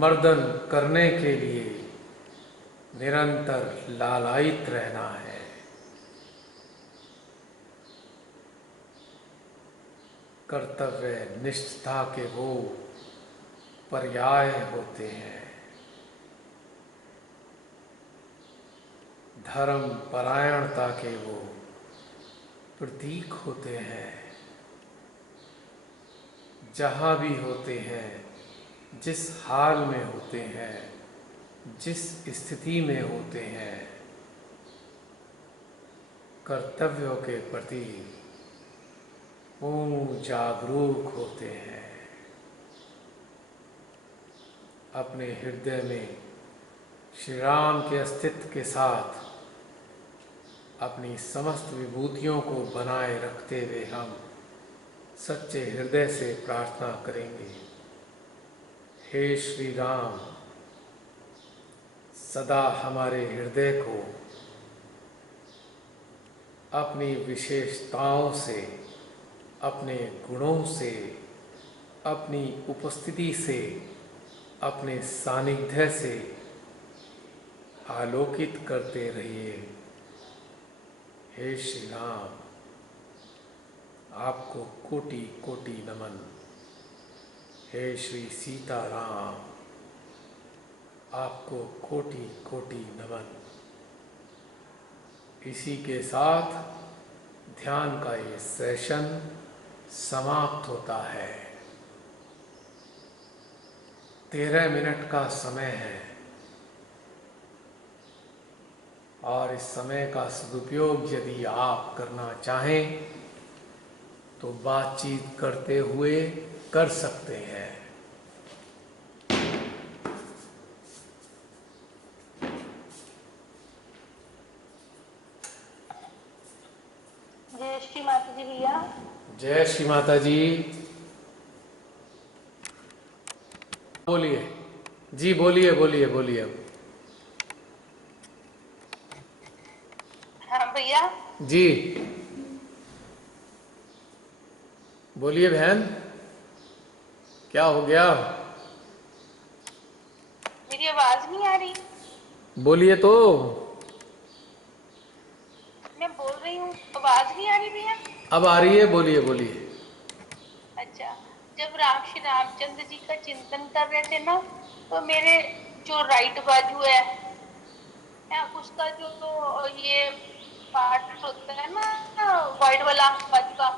मर्दन करने के लिए निरंतर लालायित रहना है। कर्तव्य निष्ठा के वो पर्याय होते हैं। धर्म परायणता के वो प्रतीक होते हैं। जहाँ भी होते हैं, जिस हाल में होते हैं, जिस स्थिति में होते हैं, कर्तव्यों के प्रति पूर्ण जागरूक होते हैं। अपने हृदय में श्री राम के अस्तित्व के साथ अपनी समस्त विभूतियों को बनाए रखते हुए हम सच्चे हृदय से प्रार्थना करेंगे। हे श्री राम, सदा हमारे हृदय को अपनी विशेषताओं से, अपने गुणों से, अपनी उपस्थिति से, अपने सानिध्य से आलोकित करते रहिए। हे श्री राम, आपको कोटि कोटि नमन। हे श्री सीताराम, आपको कोटि कोटि नमन। इसी के साथ ध्यान का ये सेशन समाप्त होता है। 13 मिनट का समय है और इस समय का सदुपयोग यदि आप करना चाहें तो बातचीत करते हुए कर सकते हैं। जय श्री माता जी भैया। जय श्री माता जी। बोलिए जी, बोलिए बोलिए बोलिए। हाँ भैया जी बोलिए बहन, क्या हो गया? मेरी आवाज नहीं आ रही? बोलिए तो। मैं बोल रही हूँ, आवाज नहीं आ रही भैया? अब आ रही है, बोलिए बोलिए। अच्छा, जब श्री रामचंद्र जी का चिंतन कर रहे थे ना, तो मेरे जो राइट बाजू है उसका जो ये पार्ट होता है ना, वाइड वाला बाजू का,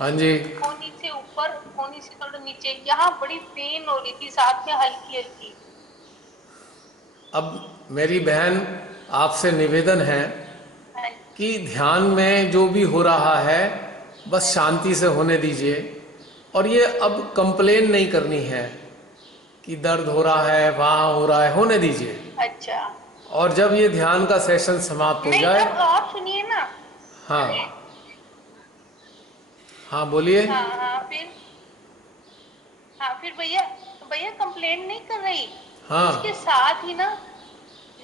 हाँ जी। कोहनी से ऊपर, कोहनी से थोड़ा नीचे, यहाँ बड़ी पेन हो रही थी, साथ में हल्की हल्की। अब मेरी बहन आपसे निवेदन है हाँ, कि ध्यान में जो भी हो रहा है बस शांति से होने दीजिए, और ये अब कंप्लेन नहीं करनी है कि दर्द हो रहा है, वहाँ हो रहा है, होने दीजिए। अच्छा, और जब ये ध्यान का सेशन समाप्त हो नहीं जाए। अब आप सुनिए ना। हाँ हाँ बोलिए। हाँ हाँ फिर भैया, भैया कंप्लेन नहीं कर रही, हाँ उसके साथ ही ना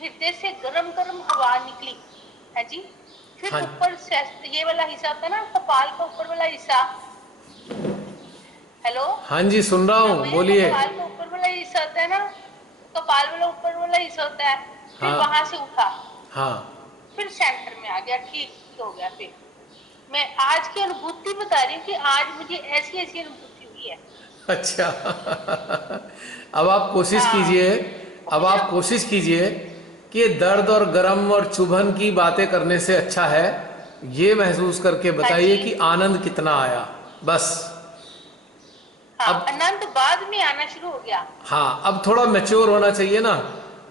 हृदय से गरम गरम हवा निकली है जी। फिर हाँ ऊपर से ये वाला हिस्सा होता है ना, कपाल का ऊपर वाला हिस्सा। हेलो। हाँ जी, सुन रहा हाँ हूँ, भैया, बोलिए। कपाल का ऊपर वाला हिस्सा होता है ना, कपाल वाला ऊपर वाला हिस्सा होता है, फिर हाँ वहां से उठा, हाँ फिर सेंटर में आ गया, ठीक हो गया। फिर मैं आज की अनुभूति बता रही हूँ कि आज मुझे ऐसी ऐसी अनुभूति हुई है। अच्छा। अब आप कोशिश हाँ, कीजिए, अब मुझे आप कोशिश कीजिए कि ये दर्द और गरम और चुभन की बातें करने से अच्छा है ये महसूस करके हाँ बताइए जी, कि आनंद कितना आया, बस। हाँ अब आनंद बाद में आना शुरू हो गया। हाँ, अब थोड़ा मैच्योर होना चाहिए ना,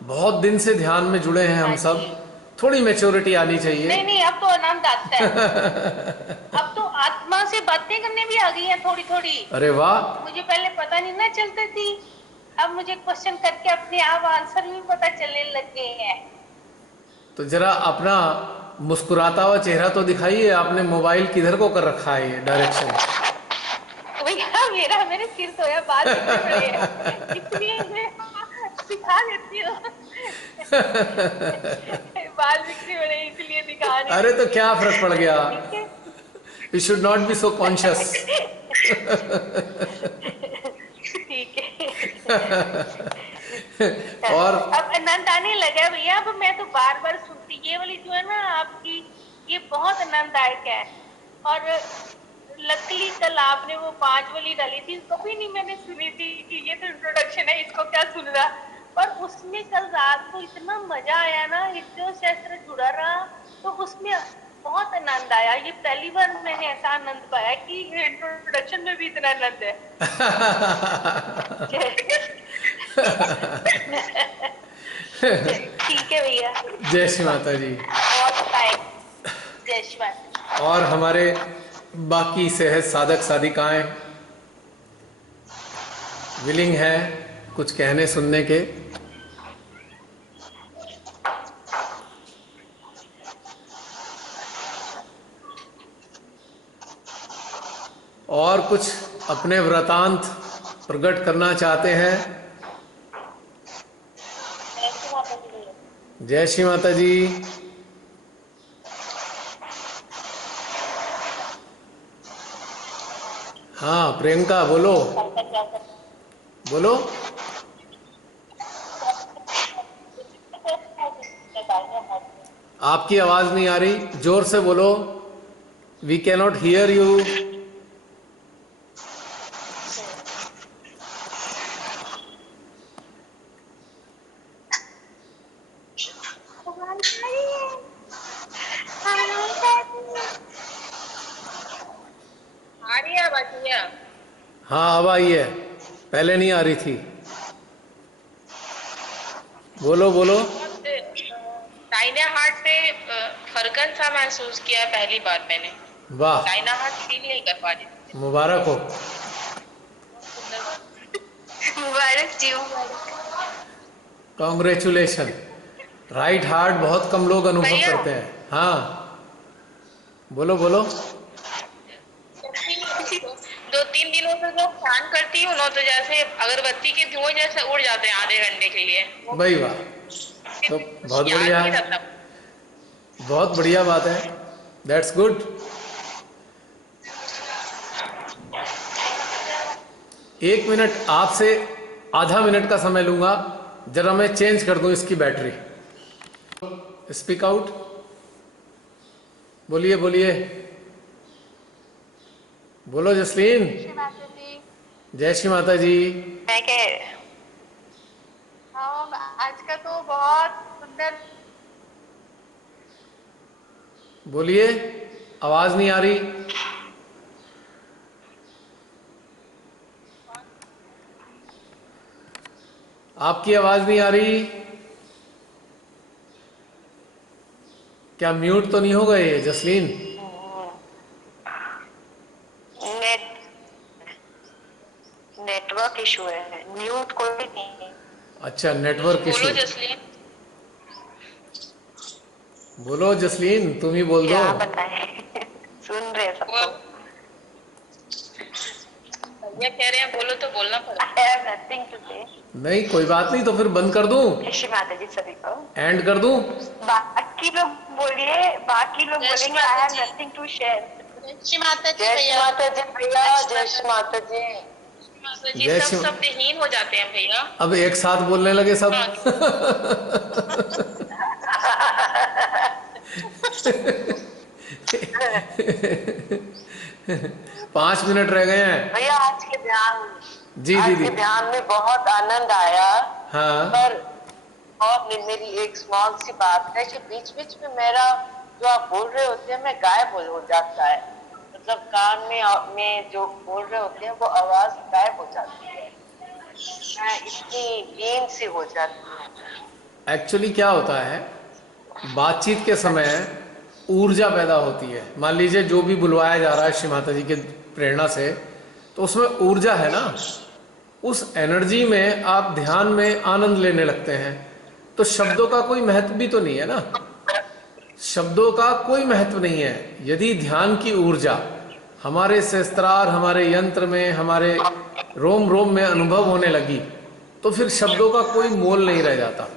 बहुत दिन से ध्यान में जुड़े हैं हम हाँ सब, जी, थोड़ी मैच्योरिटी आनी चाहिए। नहीं नहीं, अब तो आनंद आता है। अब तो आत्मा से बातें करने भी आ गई हैं थोड़ी थोड़ी। अरे वाह। मुझे पहले पता नहीं ना चलती थी, अब मुझे क्वेश्चन करके अपने आप आंसर भी पता चलने लग गए हैं। तो जरा अपना मुस्कुराता हुआ चेहरा तो दिखाइए, आपने मोबाइल किधर को कर रखा है ये डायरेक्शन? भैया मेरे सिर तो है, बाल कितने बड़े हैं, इसलिए मैं दिखा देती हूँ। बाल कितने बड़े हैं इसलिए दिखा रही अरे तो क्या फर्क पड़ गया, हूँ। ठीक है। You should not be so conscious. ठीक है। और अब आनंद आने लगा भैया, अब मैं तो बार बार सुनती, ये वाली जो है ना आपकी, ये बहुत आनंददायक है। और लकीली कल आपने वो 5 वाली डाली थी, कभी नहीं मैंने सुनी थी कि ये तो इंट्रोडक्शन है, इसको क्या सुन रहा। पर उसमें कल रात को इतना मजा आया ना, इतना शास्त्र जुड़ा रहा, तो उसमें बहुत आनंद आया। ये पहली बार मैंने ऐसा आनंद पाया कि इंट्रोडक्शन में भी इतना आनंद है। ठीक है भैया। जय श्री माता जी। जय श्री माता। और हमारे बाकी सेहत साधक साधिकाएं विलिंग है कुछ कहने सुनने के? और कुछ अपने व्रतांत प्रकट करना चाहते हैं? जय श्री माता जी। हाँ प्रियंका बोलो बोलो। आपकी आवाज नहीं आ रही, जोर से बोलो। We cannot hear you. हाँ अब आई है, पहले नहीं आ रही थी। बोलो बोलो। दाहिने हाथ पे फरकन सा महसूस किया है पहली बार मैंने। वाह, दाहिना हाथ फील नहीं कर पा रही थी। मुबारक हो। मुबारक जी, मुबारक। कॉन्ग्रेचुलेशन। राइट हार्ट बहुत कम लोग अनुभव करते हैं। हाँ बोलो बोलो। 2-3 दिनों से जो ध्यान करती हूँ ना, तो जैसे अगरबत्ती के धुएं जैसे उड़ जाते हैं आधे घंटे के लिए। भाई वाह, तो बहुत बढ़िया है, बहुत बढ़िया बात है। That's good. एक मिनट आपसे आधा मिनट का समय लूंगा, जरा मैं चेंज कर दूं इसकी बैटरी। स्पीक आउट, बोलिए बोलिए बोलो जसलीन। जय श्री माता जी। मैं कह, हाँ आज का तो बहुत सुंदर। बोलिए, आवाज नहीं आ रही। आपकी आवाज नहीं आ रही। क्या म्यूट तो नहीं हो गए जसलीन? नेटवर्क इशू है, म्यूट कोई नहीं। अच्छा नेटवर्क इशू। बोलो जसलीन। बोलो जसलीन, तुम ही बोल दो। क्या बताएं, सुन रहे सबको। भैया कह रहे हैं बोलो तो बोलना पड़ेगा। I have nothing to say। नहीं कोई बात नहीं, तो फिर बंद कर दूं? जय श्री माता जी सभी को। एंड कर दूं? बाकी लोग बोलिए, बाकी लोग बोलेंगे I have nothing to share। जय श्री माता जी भैया। जय श्री माता जी भैया। जय श्री माता जी। जय सब शब्दहीन हो जाते हैं भैया। अब एक साथ बोलने लगे सब। 5 मिनट रह गए हैं भैया। आज के ध्यान, जी आज दीदी के ध्यान में बहुत आनंद आया। हाँ पर और मेरी एक स्मॉल सी बात है कि बीच बीच में मेरा जो आप बोल रहे होते हैं मैं गायब हो जाता है। मतलब कान में जो बोल रहे होते हैं वो आवाज गायब हो जाती है, मैं इतनी नींद सी हो जाती हूँ। एक्चुअली क्या होता है, बातचीत के समय ऊर्जा पैदा होती है। मान लीजिए जो भी बुलवाया जा रहा है श्री माता जी के प्रेरणा से, तो उसमें ऊर्जा है ना, उस एनर्जी में आप ध्यान में आनंद लेने लगते हैं। तो शब्दों का कोई महत्व भी तो नहीं है ना, शब्दों का कोई महत्व नहीं है। यदि ध्यान की ऊर्जा हमारे सहस्त्रार, हमारे यंत्र में, हमारे रोम रोम में अनुभव होने लगी, तो फिर शब्दों का कोई मोल नहीं रह जाता,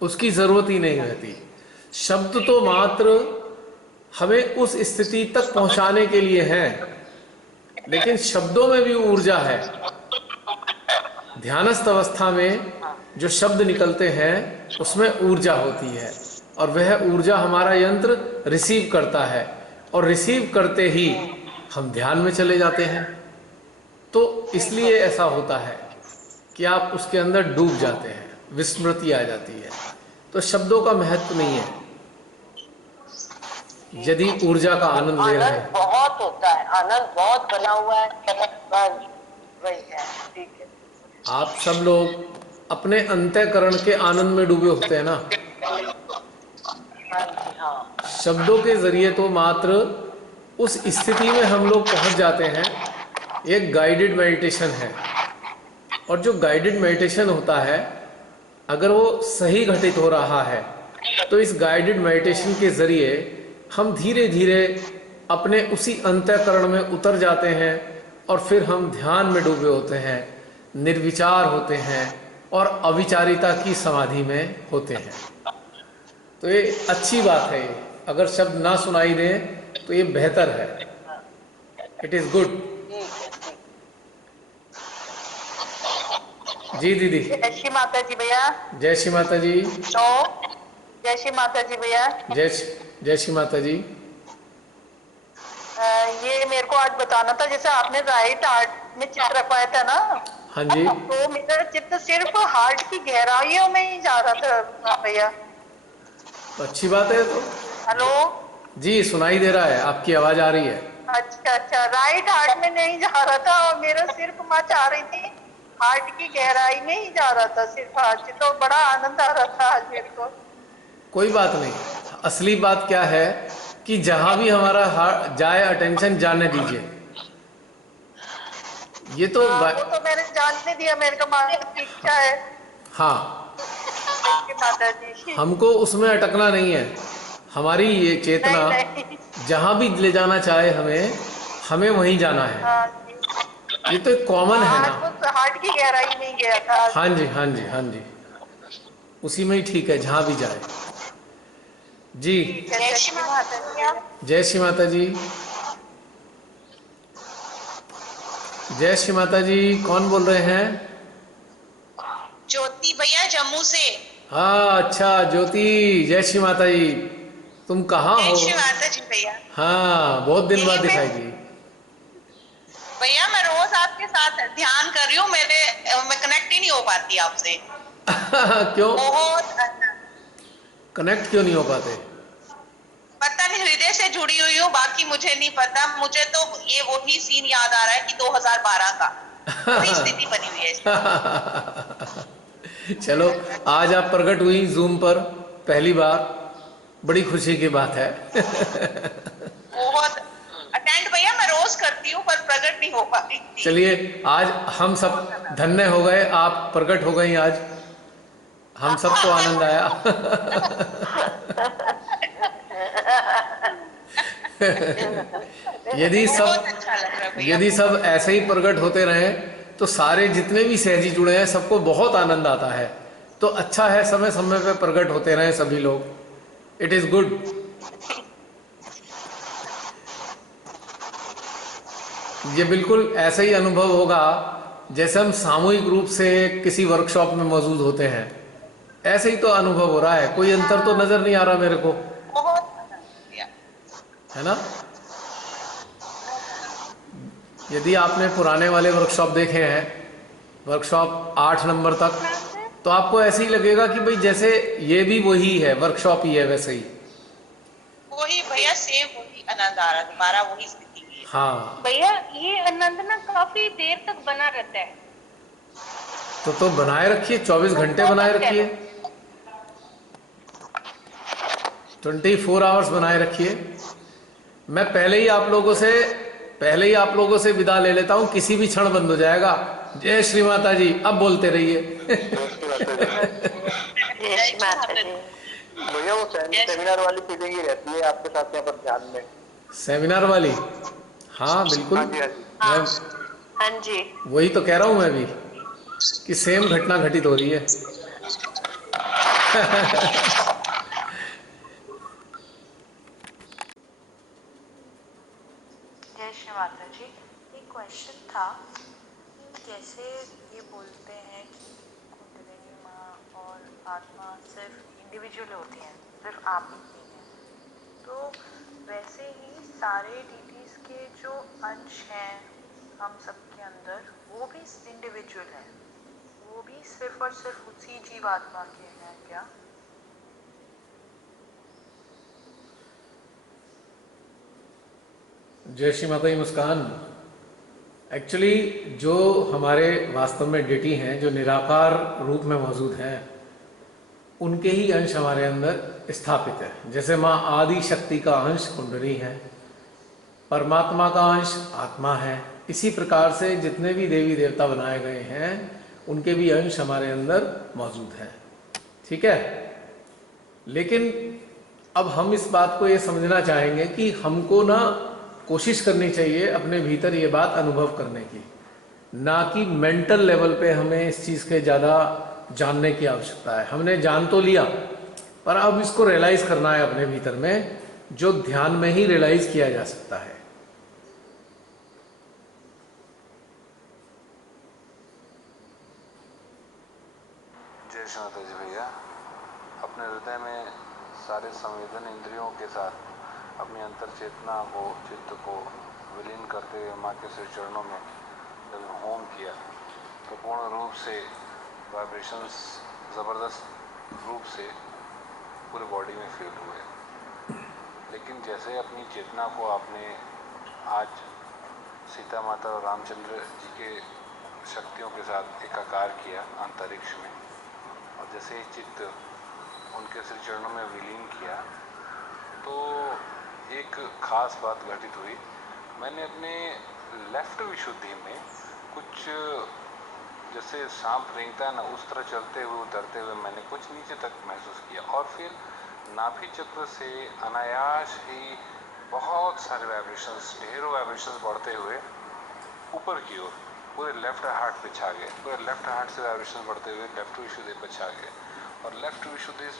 उसकी जरूरत ही नहीं रहती। शब्द तो मात्र हमें उस स्थिति तक पहुंचाने के लिए हैं, लेकिन शब्दों में भी ऊर्जा है। ध्यानस्थ अवस्था में जो शब्द निकलते हैं उसमें ऊर्जा होती है, और वह ऊर्जा हमारा यंत्र रिसीव करता है, और रिसीव करते ही हम ध्यान में चले जाते हैं। तो इसलिए ऐसा होता है कि आप उसके अंदर डूब जाते हैं। विस्मृति आ जाती है। तो शब्दों का महत्व नहीं है यदि ऊर्जा का आनंद ले रहे आनंद हैं। बहुत होता है, आनंद बहुत बना हुआ है, बस वही है। ठीक है। आप सब लोग अपने अंतःकरण के आनंद में डूबे होते हैं ना। हाँ जी, हाँ। शब्दों के जरिए तो मात्र उस स्थिति में हम लोग पहुंच जाते हैं। एक गाइडेड मेडिटेशन है, और जो गाइडेड मेडिटेशन होता है, अगर वो सही घटित हो रहा है तो इस गाइडेड मेडिटेशन के जरिए हम धीरे धीरे अपने उसी अंतःकरण में उतर जाते हैं, और फिर हम ध्यान में डूबे होते हैं, निर्विचार होते हैं और अविचारिता की समाधि में होते हैं। तो ये अच्छी बात है। अगर शब्द ना सुनाई दें तो ये बेहतर है। It is good. जी दीदी। जय श्री माता जी भैया। जय श्री माता जी। तो जय श्री माता जी भैया। जय श्री माता जी। ये मेरे को आज बताना था, जैसे आपने राइट आर्ट में चित्र रखवाया था ना। हाँ जी। तो मेरा चित्र सिर्फ हार्ट की गहराइयों में ही जा रहा था भैया। तो अच्छी बात है। तो हेलो जी, सुनाई दे रहा है, आपकी आवाज आ रही है। अच्छा अच्छा, राइट हार्ट में नहीं जा रहा था, और मेरा सिर्फ मैं चाह रही थी हार्ट की गहराई में ही जा रहा था सिर्फ आज। तो बड़ा आनंद आ रहा था आज मेरे को। कोई बात नहीं। असली बात क्या है कि जहां भी हमारा जाए, अटेंशन जाने दीजिए। ये तो वो तो मैंने जानने दिया, मेरे को माता की इच्छा है। हाँ, माता जी हमको उसमें अटकना नहीं है। हमारी ये चेतना नहीं नहीं। जहां भी ले जाना चाहे हमें, हमें वहीं जाना है। हाँ जी। ये तो एक कॉमन है आज ना। वो हार्ट की गहराई में गया था आज। हाँ जी, हाँ जी, हाँ जी, उसी में ही ठीक है, जहां भी जाए। जी। जय श्री माता जी। जय श्री माता जी। जय श्री माता जी। कौन बोल रहे हैं? ज्योति भैया, जम्मू से। हाँ, अच्छा ज्योति, जय श्री माता जी। तुम कहाँ जय हो? श्री माता जी भैया। हाँ, बहुत दिन बाद दिखाई दी। भैया मैं रोज आपके साथ ध्यान कर रही हूँ, मैं कनेक्ट ही नहीं हो पाती आपसे। क्यों बहुत कनेक्ट क्यों नहीं हो पाते? पता नहीं, हृदय से जुड़ी हुई हूँ, बाकी मुझे नहीं पता। मुझे तो ये वही सीन याद आ रहा है कि 2012 का वही स्थिति बनी हुई है। चलो, आज आप प्रकट हुई जूम पर पहली बार, बड़ी खुशी की बात है। बहुत अटेंड भैया मैं रोज करती हूँ, पर प्रकट नहीं हो पाती। चलिए, आज हम सब धन्य हो गए, आप प्रकट हो गई आज, हम सबको आनंद आया। यदि सब ऐसे ही प्रकट होते रहे तो सारे जितने भी सहजी जुड़े हैं सबको बहुत आनंद आता है। तो अच्छा है, समय समय पे प्रकट होते रहे सभी लोग। It is good. ये बिल्कुल ऐसा ही अनुभव होगा जैसे हम सामूहिक रूप से किसी वर्कशॉप में मौजूद होते हैं। ऐसे ही तो अनुभव हो रहा है, कोई अंतर तो नजर नहीं आ रहा मेरे को, है ना? यदि आपने पुराने वाले वर्कशॉप देखे हैं, वर्कशॉप 8 नंबर तक, तो आपको ऐसे ही लगेगा कि भाई जैसे ये भी वही है, वर्कशॉप ही है वैसे ही। वही भैया, सेम वही आनंद आ रहा, दोबारा वही स्थिति है। हाँ, भैया ये आनंद ना काफी देर तक बना रहता है। तो बनाए रखिए, 24 घंटे बनाए रखिए, 24 आवर्स बनाए रखिए। मैं पहले ही आप लोगों से विदा ले लेता हूं, किसी भी क्षण बंद हो जाएगा। जय श्री माता जी। अब बोलते रहिए। जय श्री माता जी। भैया वो सेमिनार वाली फीलिंग ही रहती है आपके साथ यहाँ पर ध्यान में। सेमिनार वाली? हाँ बिल्कुल। हाँ जी, हाँ जी। मैं हाँ जी। वही तो कह रहा हूं मैं भी, कि सेम घटना घटित हो रही है। जय श्री माता जी। एक क्वेश्चन था कि जैसे ये बोलते हैं कि कुंडलिनी माँ और आत्मा सिर्फ इंडिविजुअल होती हैं, सिर्फ आप ही नहीं हैं, तो वैसे ही सारे डीटीज के जो अंश हैं हम सबके अंदर, वो भी इंडिविजुअल हैं, वो भी सिर्फ और सिर्फ उसी जीवात्मा के हैं क्या? जय श्री माता जी मुस्कान। एक्चुअली जो हमारे वास्तव में डिटी हैं, जो निराकार रूप में मौजूद हैं, उनके ही अंश हमारे अंदर स्थापित है। जैसे माँ आदि शक्ति का अंश कुंडली है, परमात्मा का अंश आत्मा है, इसी प्रकार से जितने भी देवी देवता बनाए गए हैं उनके भी अंश हमारे अंदर मौजूद हैं। ठीक है, लेकिन अब हम इस बात को ये समझना चाहेंगे कि हमको ना कोशिश करनी चाहिए अपने भीतर ये बात अनुभव करने की, ना कि मेंटल लेवल पे हमें इस चीज़ के ज़्यादा जानने की आवश्यकता है। हमने जान तो लिया, पर अब इसको रियलाइज करना है अपने भीतर में, जो ध्यान में ही रियलाइज किया जा सकता है। जय श्री माता जी भैया, अपने हृदय में सारे संवेदन इंद्रियों के साथ अपनी अंतर चेतना को, चित्त को विलीन करते हुए माँ के श्री चरणों में जब होम किया तो पूर्ण रूप से वाइब्रेशंस ज़बरदस्त रूप से पूरे बॉडी में फील हुए। लेकिन जैसे अपनी चेतना को आपने आज सीता माता और रामचंद्र जी के शक्तियों के साथ एकाकार किया अंतरिक्ष में, और जैसे ही चित्त उनके श्री चरणों में विलीन किया तो एक खास बात घटित हुई। मैंने अपने लेफ्ट विशुद्धि में कुछ जैसे सांप रेंगता है ना, उस तरह चलते हुए उतरते हुए मैंने कुछ नीचे तक महसूस किया, और फिर नाभि चक्र से अनायास ही बहुत सारे वाइब्रेशंस, ढेरों वाइब्रेशंस बढ़ते हुए ऊपर की ओर पूरे लेफ्ट हार्ट पे छा गए। पूरे लेफ्ट हार्ट से वाइब्रेशन बढ़ते हुए लेफ्ट विशुद्धि पे छा गए, और लेफ्ट विशुद्धि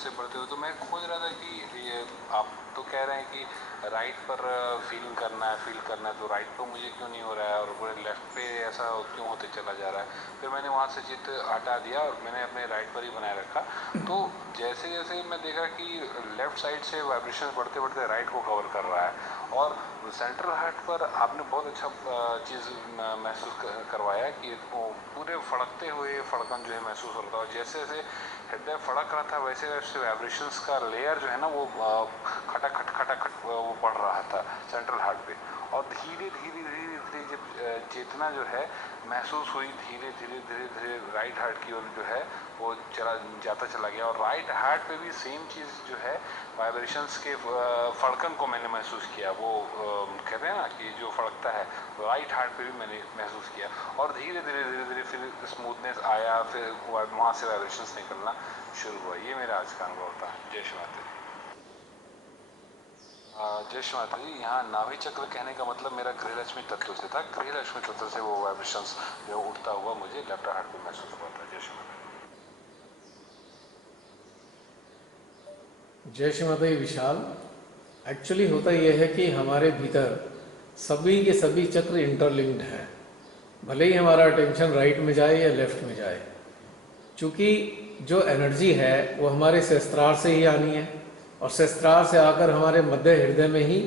से बढ़ते हुए तो मैं खोज रहा था कि ये आप तो कह रहे हैं कि राइट पर फील करना है, तो राइट पर मुझे क्यों नहीं हो रहा है और पूरे लेफ्ट पे ऐसा क्यों होते चला जा रहा है। फिर मैंने वहाँ से चित्त हटा दिया और मैंने अपने राइट पर ही बनाए रखा। तो जैसे जैसे मैं देखा कि लेफ्ट साइड से वाइब्रेशन बढ़ते बढ़ते राइट को कवर कर रहा है, और सेंट्रल हार्ट पर आपने बहुत अच्छा चीज़ महसूस करवाया कि पूरे फड़कते हुए फड़कन जो है महसूस हो रहा था, और जैसे जैसे हृदय फड़क रहा था वैसे वैसे वाइब्रेशंस का लेयर जो है ना वो खटाखट वो पड़ रहा था सेंट्रल हार्ट पे, और धीरे धीरे धीरे धीरे जब चेतना जो है महसूस हुई, धीरे धीरे धीरे धीरे राइट हार्ट की ओर जो है वो जाता चला गया, और राइट हार्ट पे भी सेम चीज़ जो है वाइब्रेशंस के फड़कन को मैंने महसूस किया। वो कहते हैं ना कि जो फड़कता है राइट हार्ट पे भी मैंने महसूस किया, और धीरे धीरे धीरे धीरे फिर स्मूथनेस आया, फिर वहाँ से वाइब्रेशंस निकलना शुरू हुआ। ये मेरा आज का अनुभव था। जय श्री माता जी। जय श्री माता जी, यहाँ नाभि चक्र कहने का मतलब मेरा गृहलक्ष्मी तत्व से था। गृहलक्ष्मी तत्व से वो वाइब्रेशंस जो उठता हुआ मुझे लेफ्ट हार्ट पे महसूस हुआ था। जय श्री माता जी। जय श्री माता जी विशाल। एक्चुअली होता यह है कि हमारे भीतर सभी के सभी चक्र इंटरलिंक्ड हैं, भले ही हमारा अटेंशन राइट में जाए या लेफ्ट में जाए। चूँकि जो एनर्जी है वो हमारे सहस्त्रार से ही आनी है, और सहस्त्रार से आकर हमारे मध्य हृदय में ही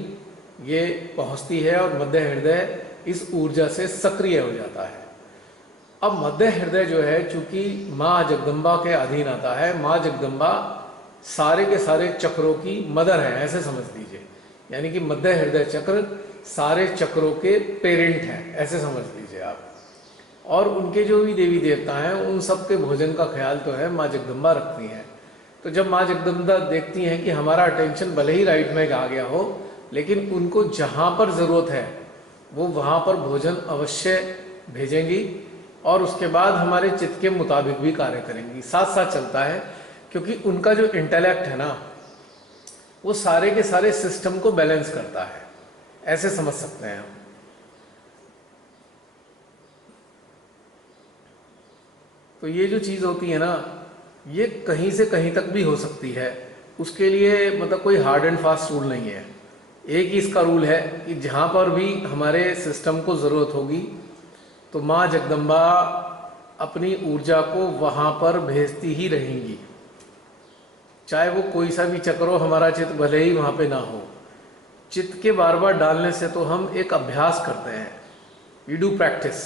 ये पहुंचती है, और मध्य हृदय इस ऊर्जा से सक्रिय हो जाता है। अब मध्य हृदय जो है चूंकि माँ जगदम्बा के अधीन आता है, माँ जगदम्बा सारे के सारे चक्रों की मदर है, ऐसे समझ लीजिए। यानी कि मध्य हृदय चक्र सारे चक्रों के पेरेंट हैं, ऐसे समझ लीजिए आप। और उनके जो भी देवी देवता हैं उन सब के भोजन का ख्याल तो है माँ जगदम्बा रखती हैं। तो जब माँ जगदम्बा देखती हैं कि हमारा अटेंशन भले ही राइट में आ गया हो, लेकिन उनको जहाँ पर ज़रूरत है वो वहाँ पर भोजन अवश्य भेजेंगी, और उसके बाद हमारे चित्त के मुताबिक भी कार्य करेंगी। साथ साथ चलता है, क्योंकि उनका जो इंटेलेक्ट है ना वो सारे के सारे सिस्टम को बैलेंस करता है, ऐसे समझ सकते हैं हम। तो ये जो चीज़ होती है ना, ये कहीं से कहीं तक भी हो सकती है। उसके लिए मतलब कोई हार्ड एंड फास्ट रूल नहीं है। एक ही इसका रूल है कि जहाँ पर भी हमारे सिस्टम को ज़रूरत होगी तो माँ जगदम्बा अपनी ऊर्जा को वहाँ पर भेजती ही रहेंगी, चाहे वो कोई सा भी चक्र हो। हमारा चित्त भले ही वहाँ पे ना हो, चित्त के बार बार डालने से तो हम एक अभ्यास करते हैं, वी डू प्रैक्टिस।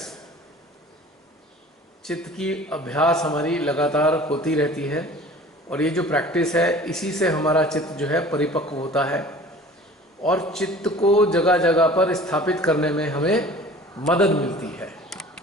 चित्त की अभ्यास हमारी लगातार होती रहती है और ये जो प्रैक्टिस है इसी से हमारा चित्त जो है परिपक्व होता है और चित्त को जगह जगह पर स्थापित करने में हमें मदद मिलती है।